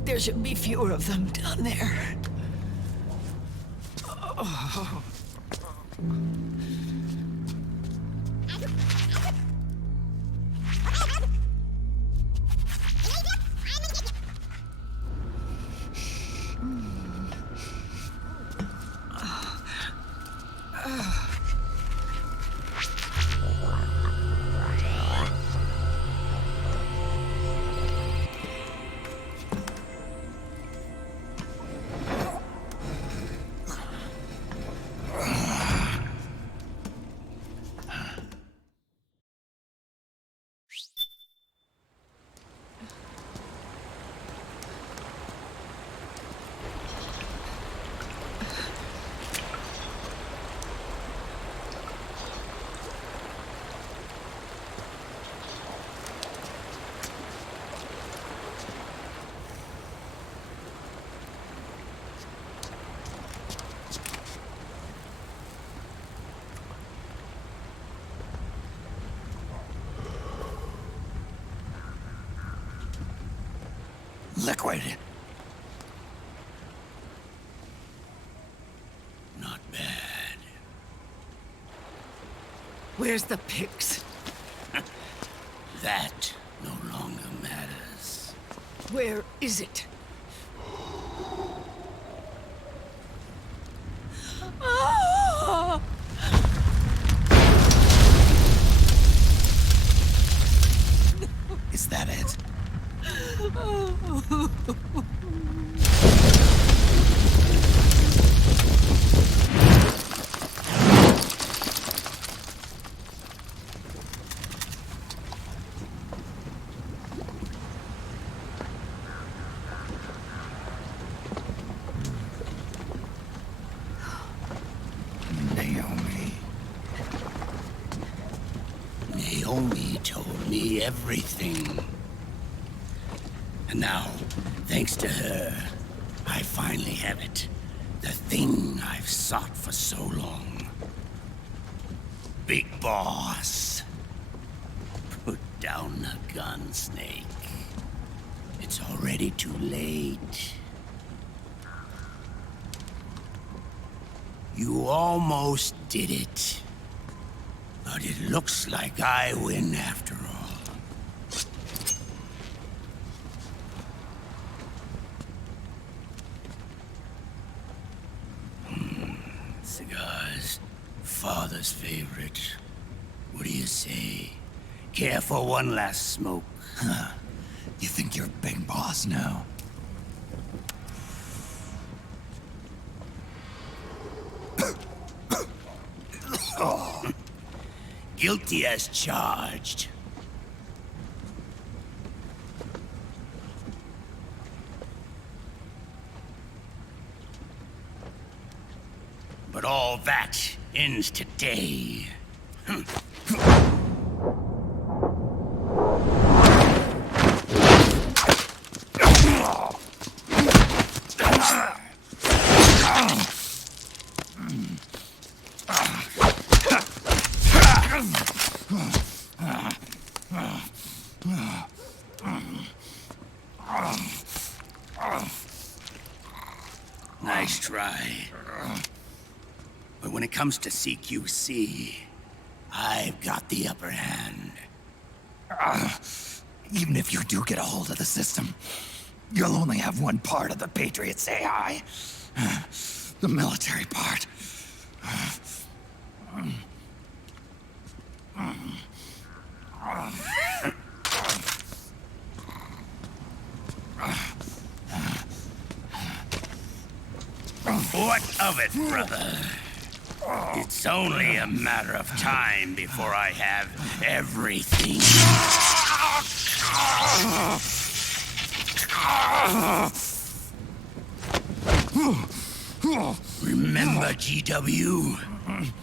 There should be fewer of them down there. Oh. Liquid. Not bad. Where's the pigs? That no longer matters. Where is it? Is that it? Naomi told me everything. And now, thanks to her, I finally have it. The thing I've sought for so long. Big Boss. Put down the gun, Snake. It's already too late. You almost did it. But it looks like I win after all. Cigars, father's favorite. What do you say? Care for one last smoke? Huh. You think you're Big Boss now? Guilty as charged. But all that ends today. when it comes to CQC, I've got the upper hand. Even if you do get a hold of the system, you'll only have one part of the Patriots AI. The military part. What of it, brother? It's only a matter of time before I have everything. Remember, GW?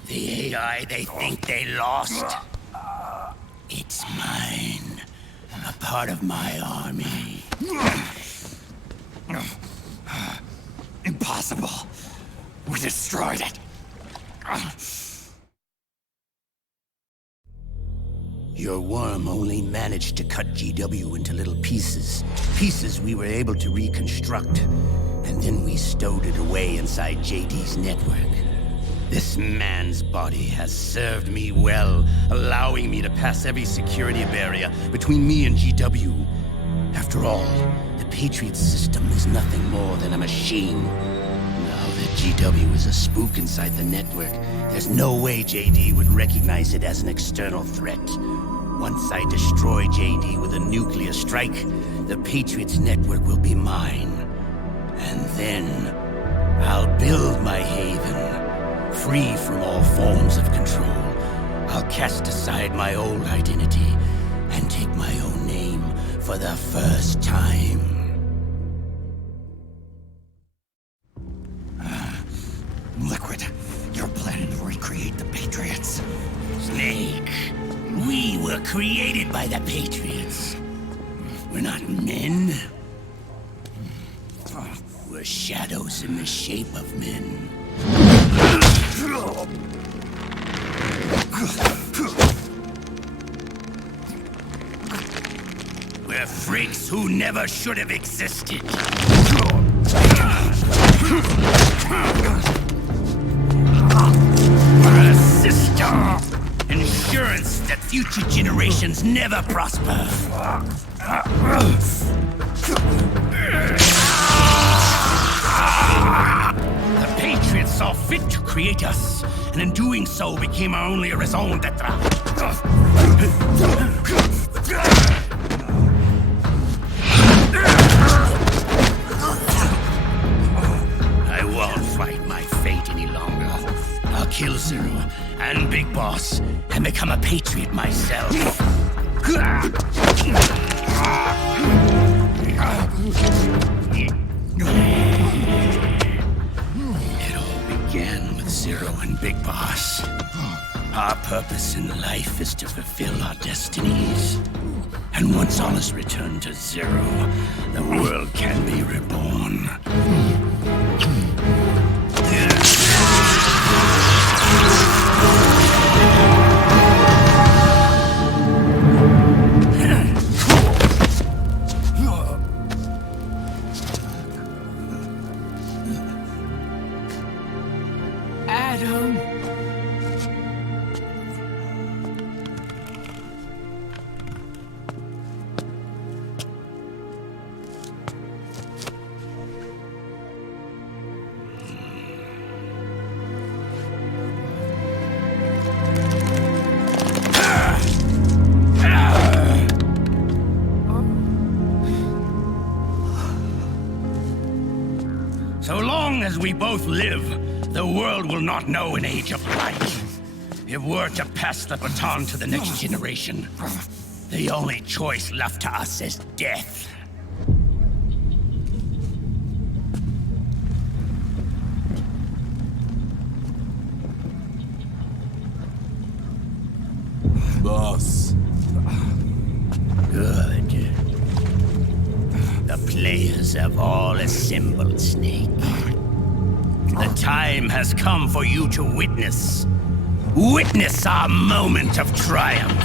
The AI they think they lost? It's mine. A part of my army. Impossible. We destroyed it. Your worm only managed to cut GW into little pieces. Pieces we were able to reconstruct. And then we stowed it away inside JD's network. This man's body has served me well, allowing me to pass every security barrier between me and GW. After all, the Patriots system is nothing more than a machine. Now that GW is a spook inside the network, there's no way JD would recognize it as an external threat. Once I destroy JD with a nuclear strike, the Patriots network will be mine. And then, I'll build my haven, free from all forms of control. I'll cast aside my old identity and take my own name for the first time. Liquid, you're planning to recreate the Patriots. Snake, we were created by the Patriots. We're not men. We're shadows in the shape of men. We're freaks who never should have existed. We're a system. Insurance that future generations never prosper. The Patriots saw fit to create us, and in doing so became our only raison d'etre. I won't fight my fate any longer. I'll kill Zero and Big Boss and become a Patriot myself. It all began with Zero and Big Boss. Our purpose in life is to fulfill our destinies. And once all is returned to Zero, the world can be reborn. Adam. So long as we both live, the world will not know an age of light. If we're to pass the baton to the next generation, the only choice left to us is death. Boss. Good. The players have all assembled, Snake. The time has come for you to witness our moment of triumph.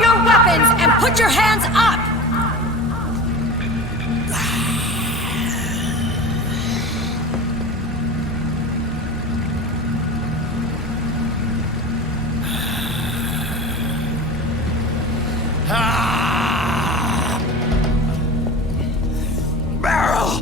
your weapons and put your hands up! Barrel!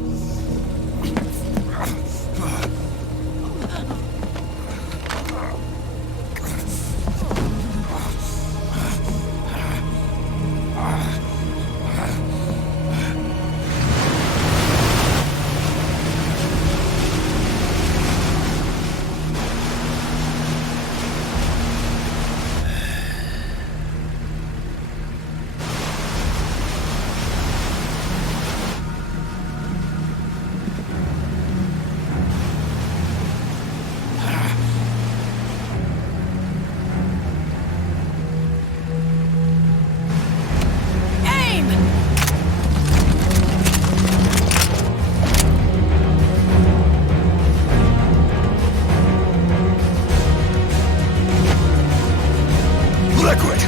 Liquid!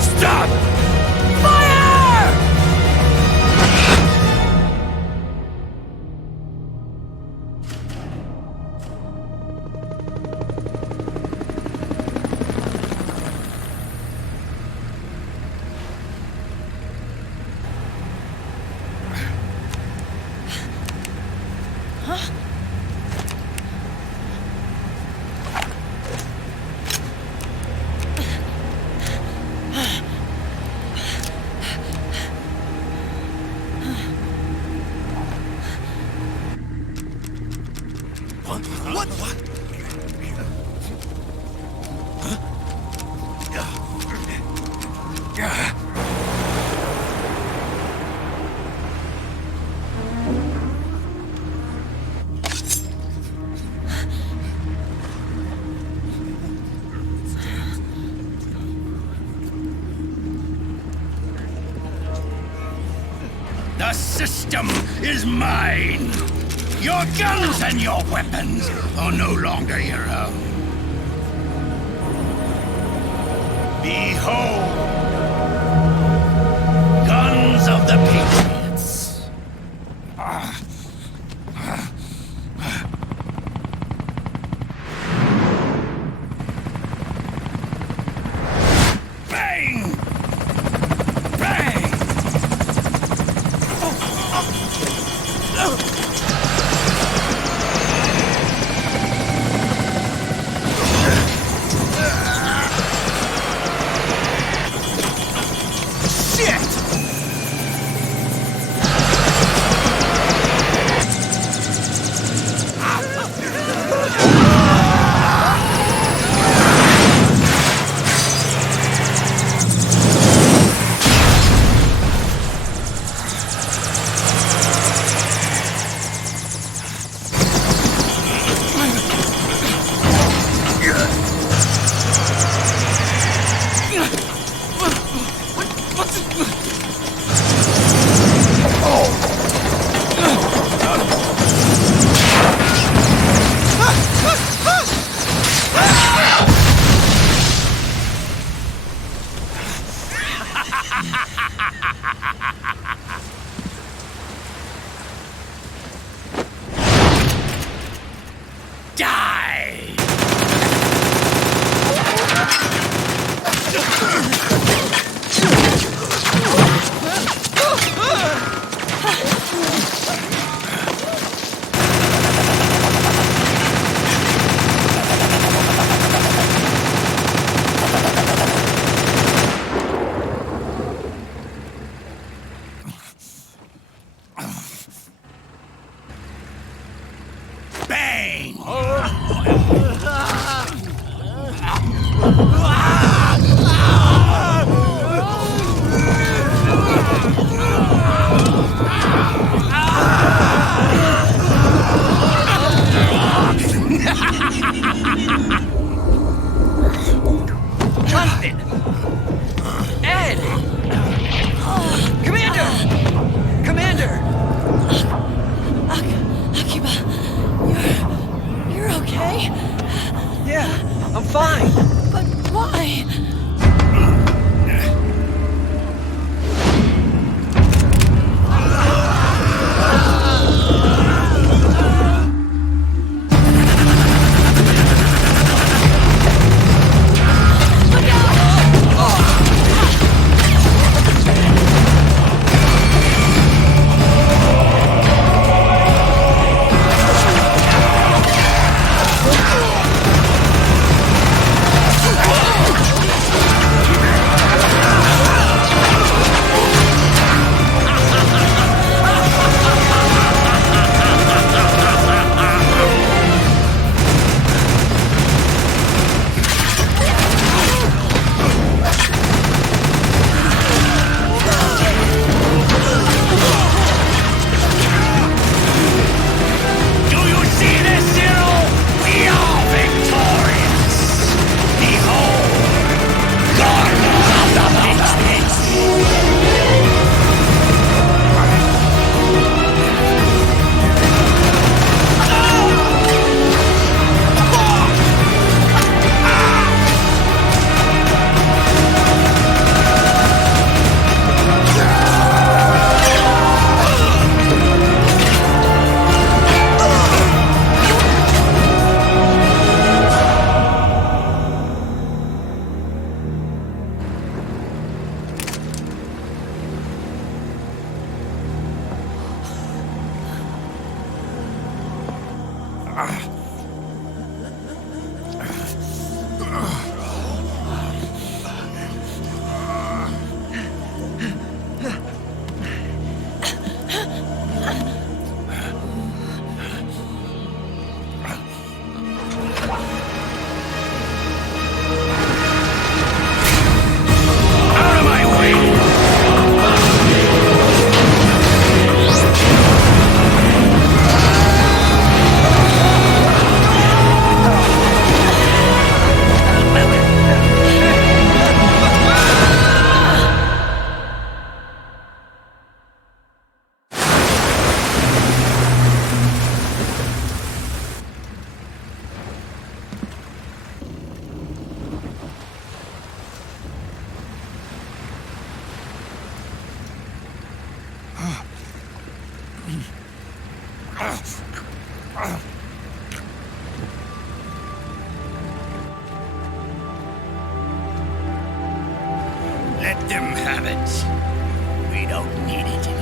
Stop! Fire! The system is mine. Your guns and your weapons are no longer your own. Behold, guns of the Patriots. Bang! Bang! Justin! Ed! Commander! Commander! Akiba, you're okay? Yeah, I'm fine. But why? them have it. We don't need it anymore.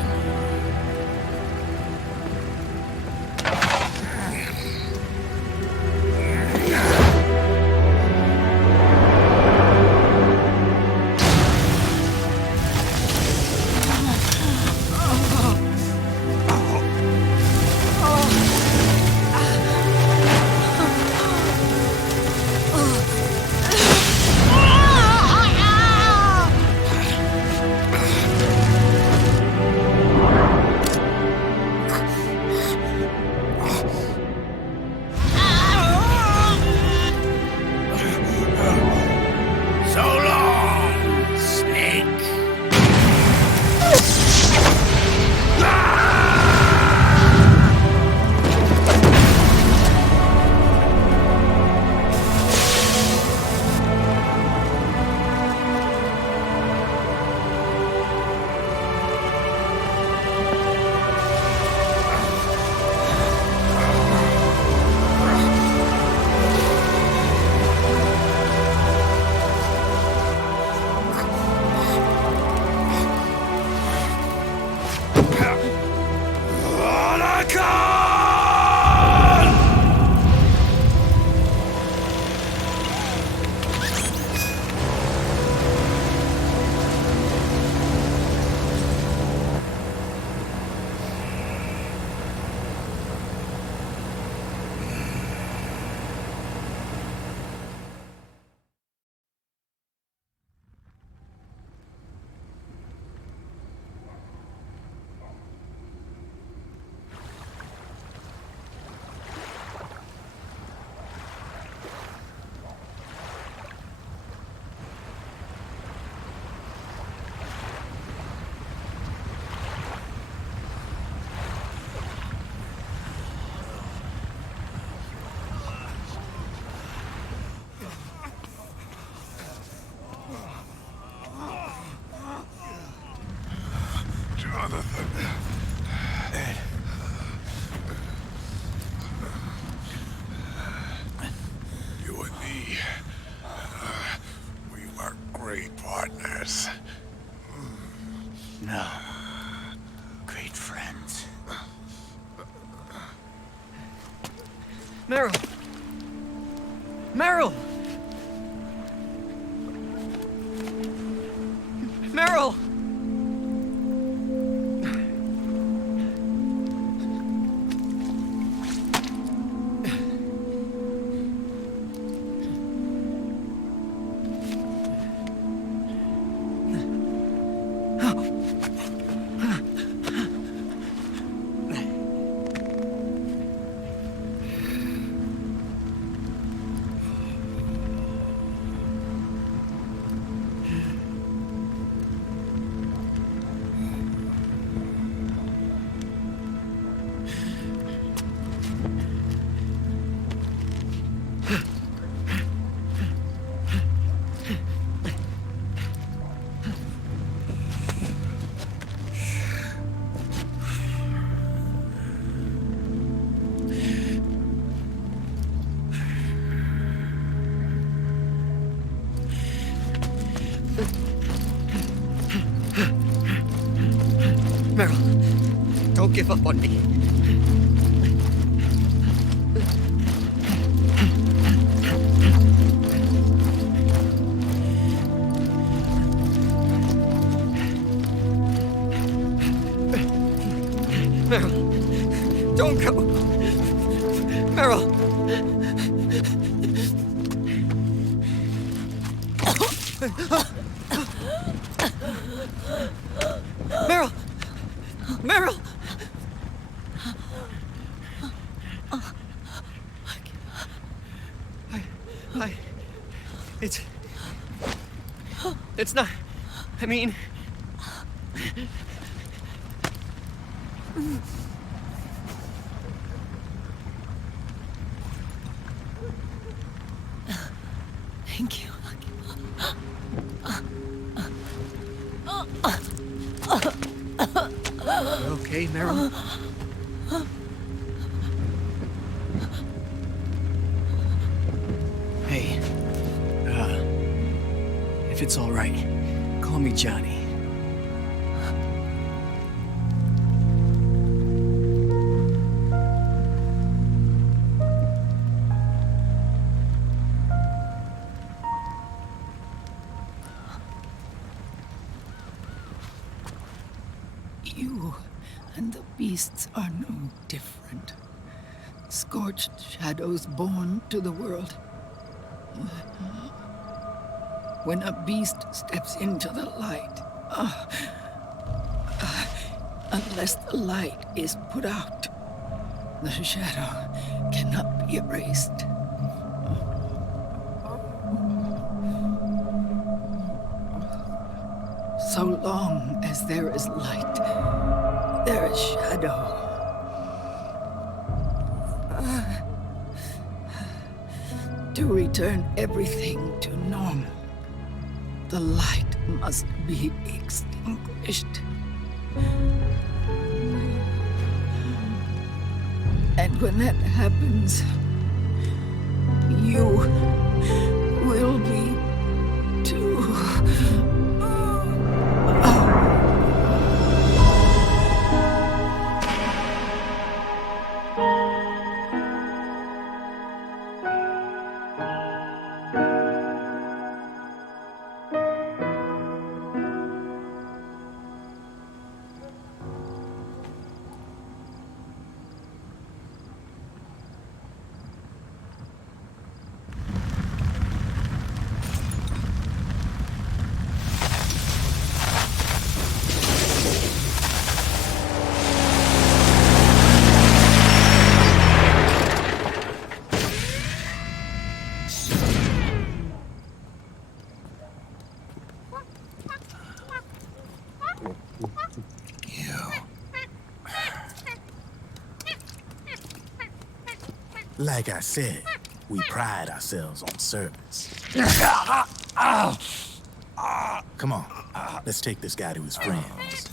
You and me, we were great partners. No. Great friends. Meryl! Meryl! Meryl! Meryl, don't give up on me. Meryl, don't go. Meryl. Meryl! Meryl! It's not... I mean... Thank you. Okay, Meryl? Hey, if it's all right, call call me Johnny. You and the beasts are no different. Scorched shadows born to the world. When a beast steps into the light, unless the light is put out, the shadow cannot be erased. So long as there is light, there is shadow. To return everything to normal, the light must be extinguished. And when that happens, you will be too. Like I said, we pride ourselves on service. Come on, let's take this guy to his friends.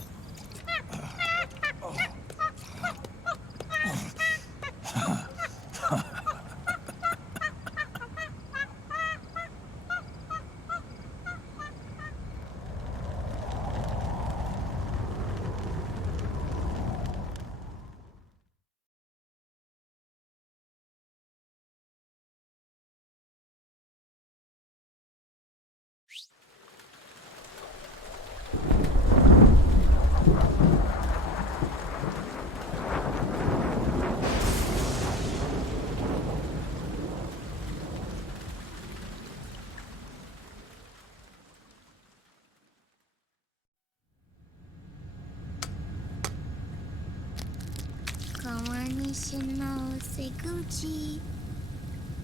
Kikuchi,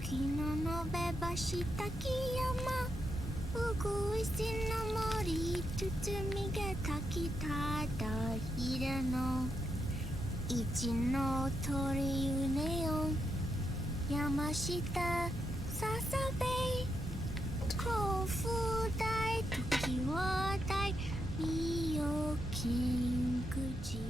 Kino no bebashi takiyama, uguisi no mori, tutsumi ga takitada hirano, ichi no tori uneon, Yamashita sasabe, kofu dai, toki wa dai, miyo Kikuchi.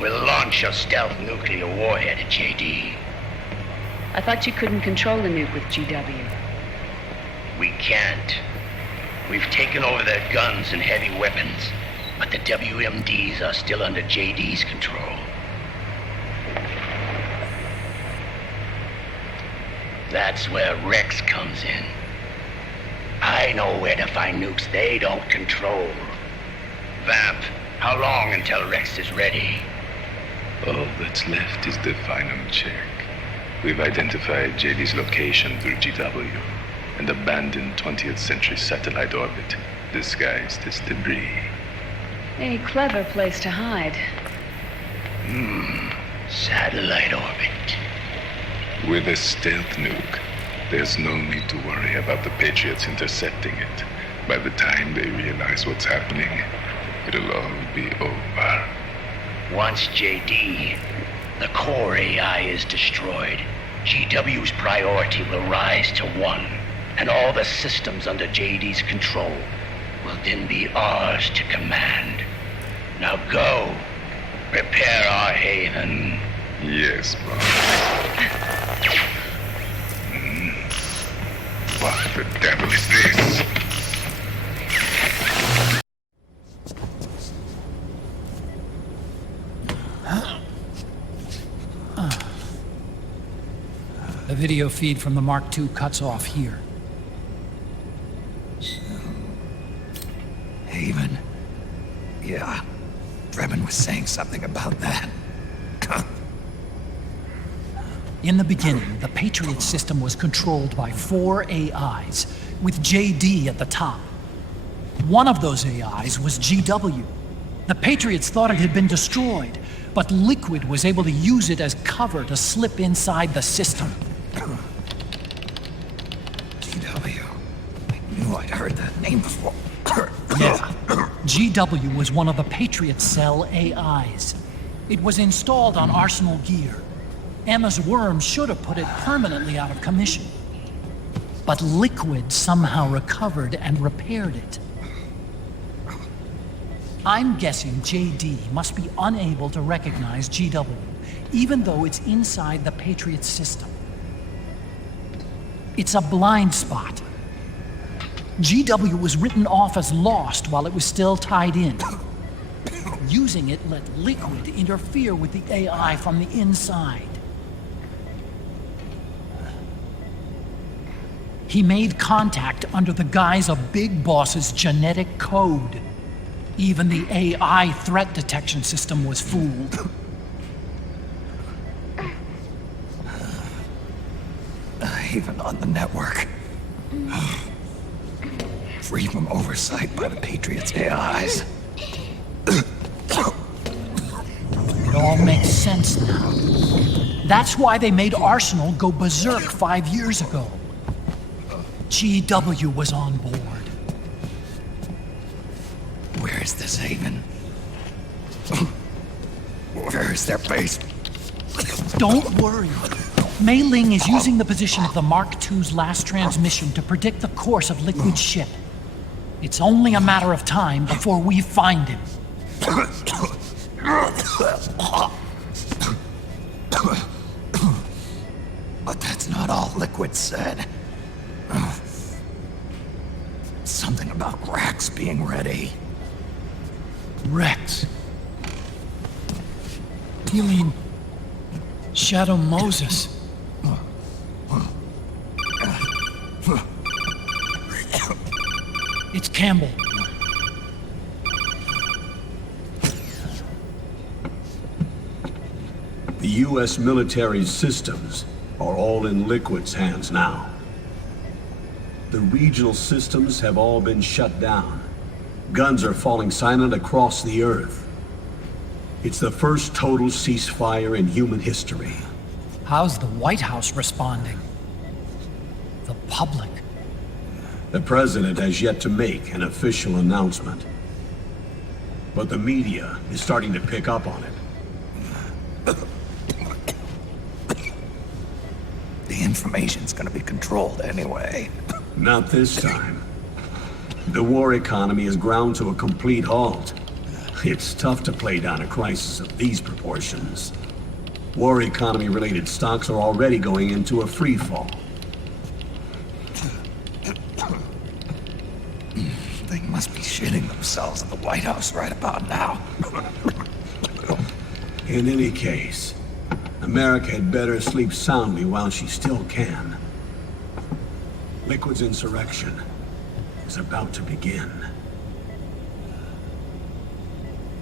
We'll launch a stealth nuclear warhead at JD. I thought you couldn't control the nuke with GW. We can't. We've taken over their guns and heavy weapons, but the WMDs are still under JD's control. That's where Rex comes in. I know where to find nukes they don't control. Vamp, how long until Rex is ready? All that's left is the final check. We've identified JD's location through GW, an abandoned 20th century satellite orbit disguised as debris. A clever place to hide. Satellite orbit. With a stealth nuke, there's no need to worry about the Patriots intercepting it. By the time they realize what's happening, it'll all be over. Once JD, the core AI is destroyed, GW's priority will rise to 1, and all the systems under JD's control will then be ours to command. Now go, prepare our haven. Yes, boss. What the devil is this? The video feed from the Mark II cuts off here. Haven. Yeah. Drebin was saying something about that. In the beginning, the Patriot system was controlled by 4 AIs, with JD at the top. One of those AIs was GW. The Patriots thought it had been destroyed, but Liquid was able to use it as cover to slip inside the system. GW. I knew I'd heard that name before. Yeah. GW was one of the Patriot Cell AIs. It was installed on Arsenal gear. Emma's worm should have put it permanently out of commission. But Liquid somehow recovered and repaired it. I'm guessing JD must be unable to recognize GW, even though it's inside the Patriot system. It's a blind spot. GW was written off as lost while it was still tied in. Using it let Liquid interfere with the AI from the inside. He made contact under the guise of Big Boss's genetic code. Even the AI threat detection system was fooled. Even on the network. Free from oversight by the Patriots' AIs. It all makes sense now. That's why they made Arsenal go berserk 5 years ago. GW was on board. Where is this haven? Where is their base? Don't worry. Mei Ling is using the position of the Mark II's last transmission to predict the course of Liquid's ship. It's only a matter of time before we find him. But that's not all Liquid said. Something about Rex being ready. Rex? You mean Shadow Moses? It's Campbell. The U.S. military's systems are all in Liquid's hands now. The regional systems have all been shut down. Guns are falling silent across the Earth. It's the first total ceasefire in human history. How's the White House responding? The public? The president has yet to make an official announcement. But the media is starting to pick up on it. The information's gonna be controlled anyway. Not this time. The war economy is ground to a complete halt. It's tough to play down a crisis of these proportions. War economy-related stocks are already going into a free fall. They must be shitting themselves in the White House right about now. In any case, America had better sleep soundly while she still can. Liquid's insurrection is about to begin.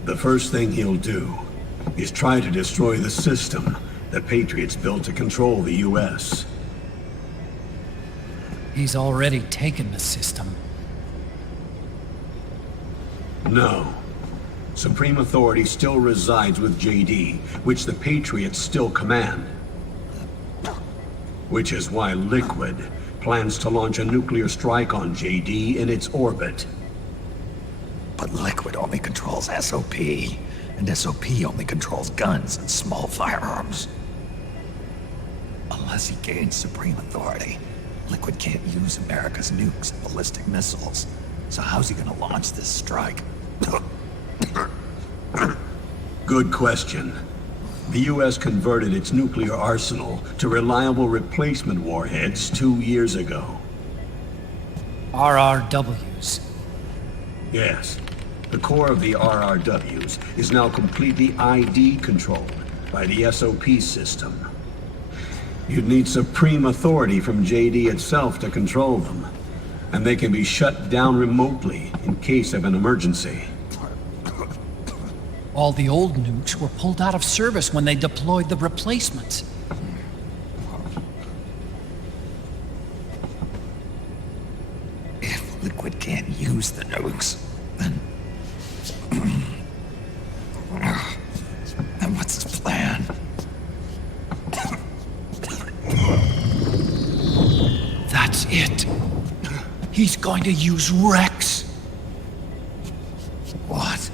The first thing he'll do is try to destroy the system the Patriots built to control the U.S. He's already taken the system. No. Supreme authority still resides with JD, which the Patriots still command. Which is why Liquid plans to launch a nuclear strike on JD in its orbit. But Liquid only controls SOP, and SOP only controls guns and small firearms. Unless he gains supreme authority, Liquid can't use America's nukes and ballistic missiles. So how's he gonna launch this strike? Good question. The US converted its nuclear arsenal to reliable replacement warheads 2 years ago. RRWs. Yes. The core of the RRWs is now completely ID controlled by the SOP system. You'd need supreme authority from JD itself to control them, and they can be shut down remotely in case of an emergency. All the old nukes were pulled out of service when they deployed the replacements. If Liquid can't use the nukes, then what's his plan? That's it. He's going to use Rex. What?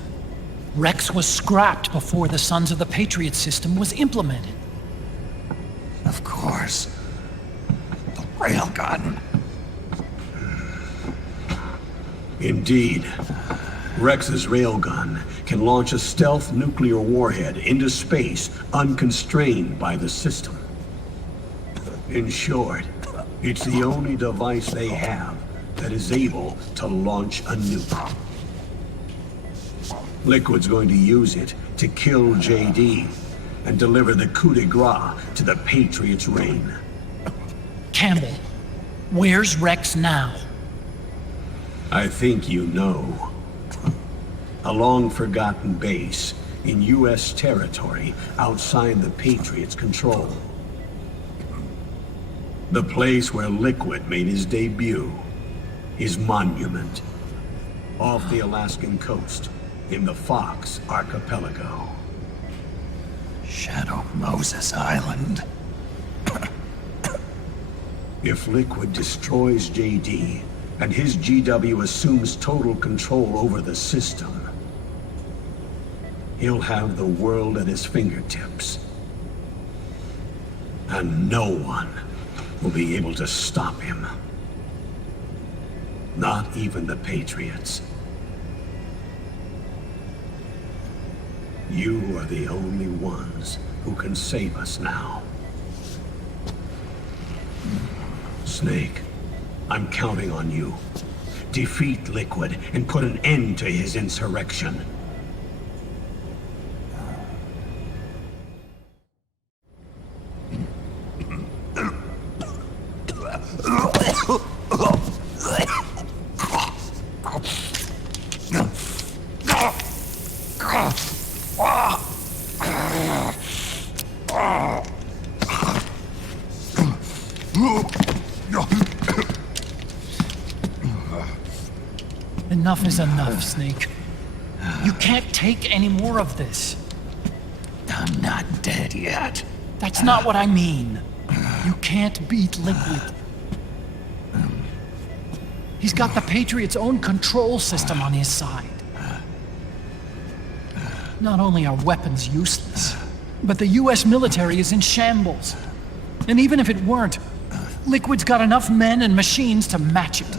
Rex was scrapped before the Sons of the Patriots system was implemented. Of course. The railgun. Indeed. Rex's railgun can launch a stealth nuclear warhead into space unconstrained by the system. In short, it's the only device they have that is able to launch a nuke. Liquid's going to use it to kill JD and deliver the coup de grace to the Patriots' reign. Campbell, where's Rex now? I think you know. A long-forgotten base in U.S. territory outside the Patriots' control. The place where Liquid made his debut, his monument, off the Alaskan coast in the Fox Archipelago. Shadow Moses Island. If Liquid destroys JD and his GW assumes total control over the system, he'll have the world at his fingertips. And no one will be able to stop him. Not even the Patriots. You are the only ones who can save us now. Snake, I'm counting on you. Defeat Liquid and put an end to his insurrection. Enough is enough, Snake. You can't take any more of this. I'm not dead yet. That's not what I mean. You can't beat Liquid. He's got the Patriots' own control system on his side. Not only are weapons useless, but the US military is in shambles. And even if it weren't, Liquid's got enough men and machines to match it.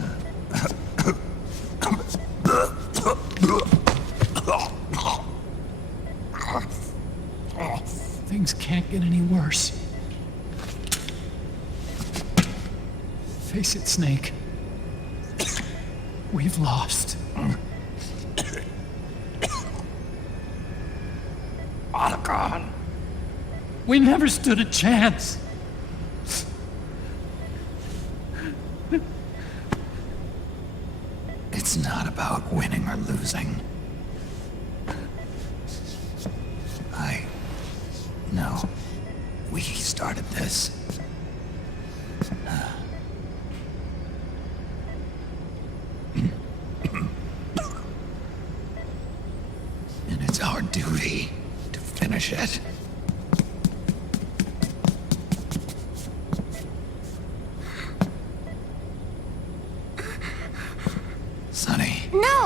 Things can't get any worse. Face it, Snake. We've lost. Otacon. We never stood a chance. It's not about winning or losing. No. We started this. And it's our duty to finish it.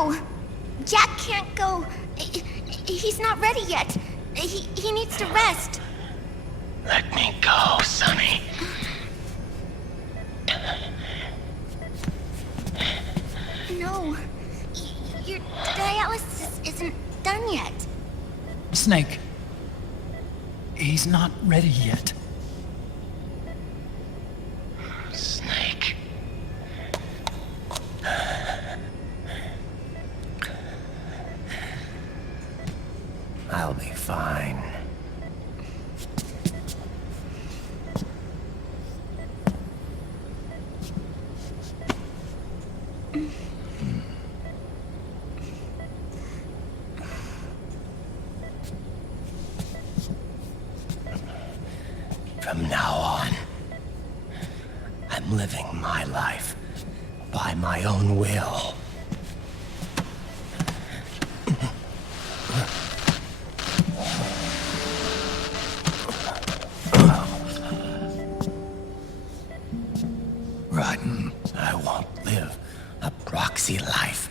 No! Jack can't go. He's not ready yet. He needs to rest. Let me go, Sonny. No. Your dialysis isn't done yet. Snake. He's not ready yet. Snake. I'll be fine. From now on, I'm living my life by my own will. Rotten. I won't live a proxy life.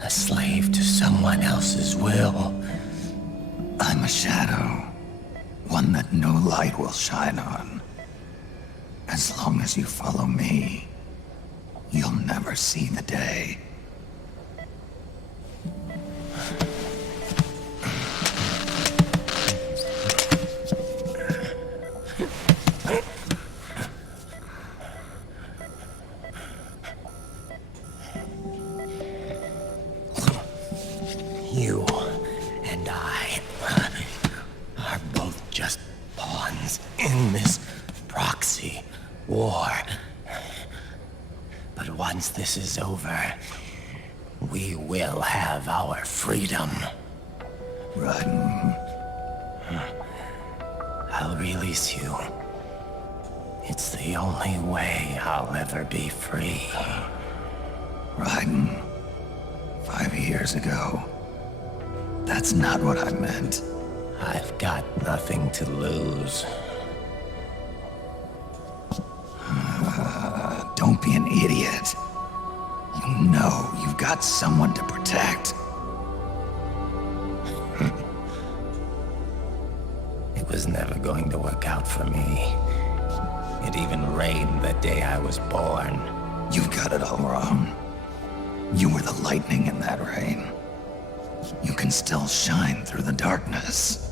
A slave to someone else's will. I'm a shadow. One that no light will shine on. As long as you follow me, you'll never see the day. You and I are both just pawns in this proxy war. But once this is over, we will have our freedom. Run. I'll release you. It's the only way I'll ever be free. Raiden, 5 years ago. That's not what I meant. I've got nothing to lose. Don't be an idiot. You know you've got someone to protect. It was never going to work out for me. It even rained the day I was born. You've got it all wrong. You were the lightning in that rain. You can still shine through the darkness.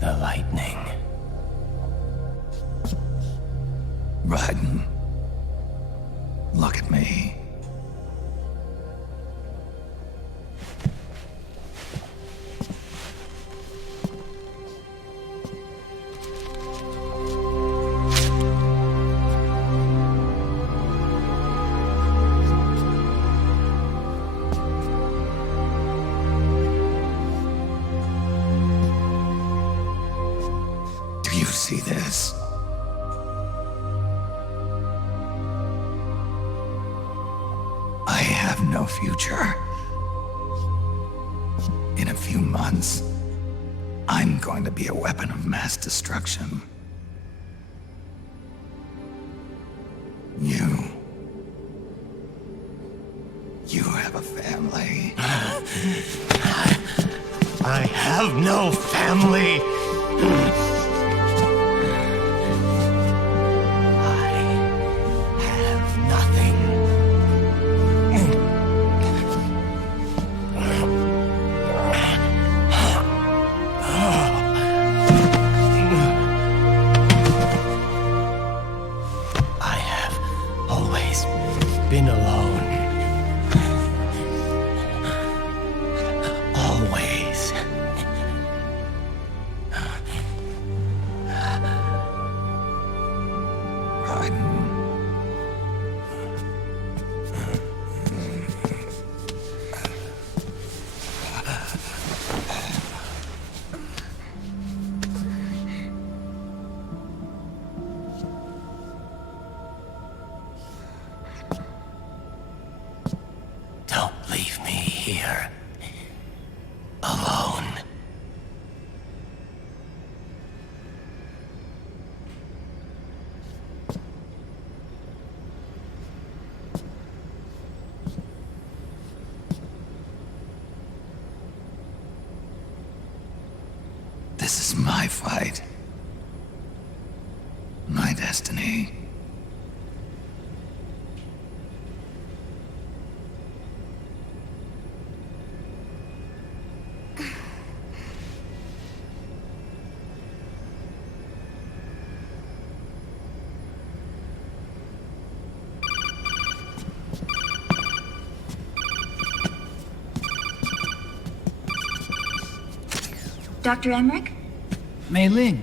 The lightning. Raiden, look at me. Do you see this? I have no future. In a few months, I'm going to be a weapon of mass destruction. You have a family. I have no family. Been alone. Always. This is my fight. My destiny. Dr. Emmerich? Mei Ling.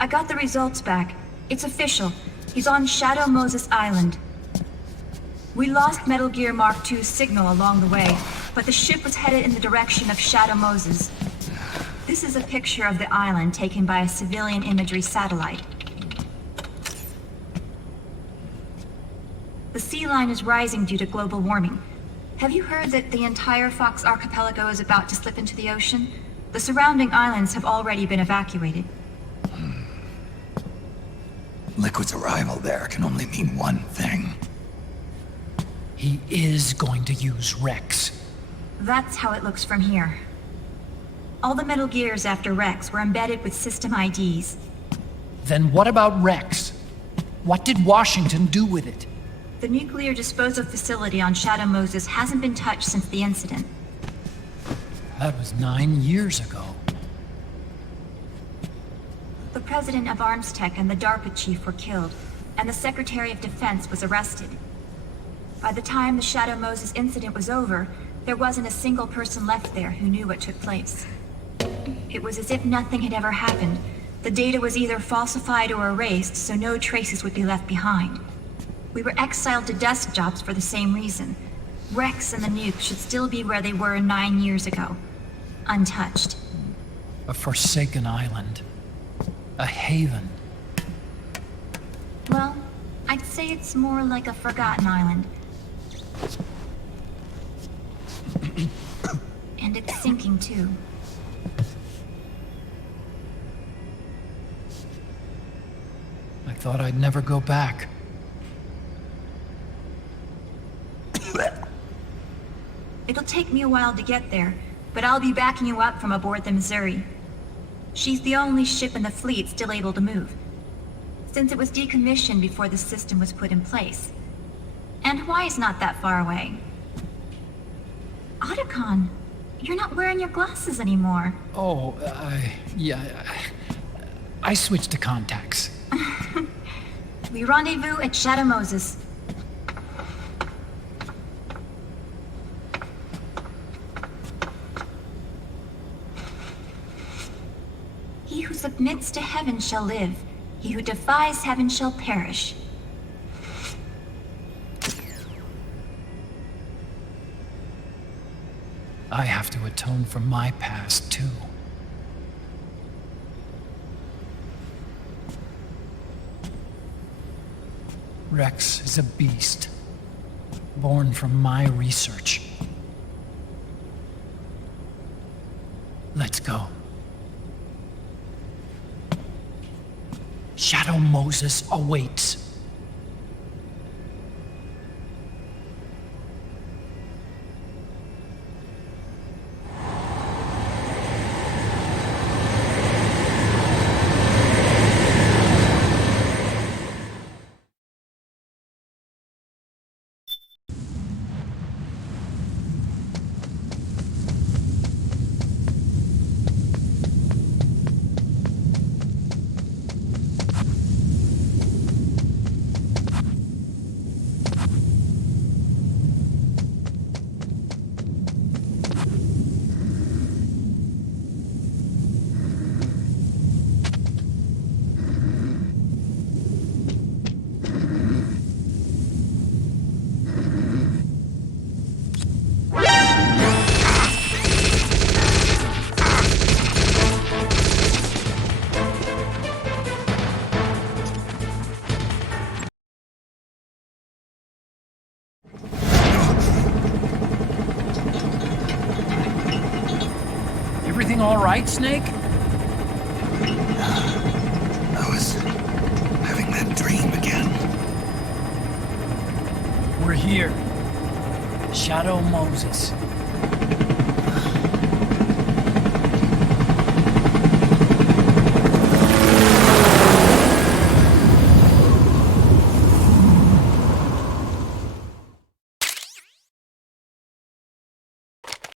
I got the results back. It's official. He's on Shadow Moses Island. We lost Metal Gear Mark II's signal along the way, but the ship was headed in the direction of Shadow Moses. This is a picture of the island taken by a civilian imagery satellite. The sea line is rising due to global warming. Have you heard that the entire Fox archipelago is about to slip into the ocean? The surrounding islands have already been evacuated. Liquid's arrival there can only mean one thing. He is going to use Rex. That's how it looks from here. All the Metal Gears after Rex were embedded with system IDs. Then what about Rex? What did Washington do with it? The nuclear disposal facility on Shadow Moses hasn't been touched since the incident. That was 9 years ago. The president of Armstech and the DARPA chief were killed, and the Secretary of Defense was arrested. By the time the Shadow Moses incident was over, there wasn't a single person left there who knew what took place. It was as if nothing had ever happened. The data was either falsified or erased, so no traces would be left behind. We were exiled to desk jobs for the same reason. Rex and the nuke should still be where they were 9 years ago. Untouched. A forsaken island. A haven. Well, I'd say it's more like a forgotten island. And it's sinking too. I thought I'd never go back. It'll take me a while to get there, but I'll be backing you up from aboard the Missouri. She's the only ship in the fleet still able to move, since it was decommissioned before the system was put in place. And Hawaii's not that far away. Otacon, you're not wearing your glasses anymore. Oh, yeah. I switched to contacts. We rendezvous at Shadow Moses. He who submits to heaven shall live. He who defies heaven shall perish. I have to atone for my past, too. Rex is a beast, born from my research. Let's go. Shadow Moses awaits. Everything all right, Snake? I was having that dream again. We're here. Shadow Moses.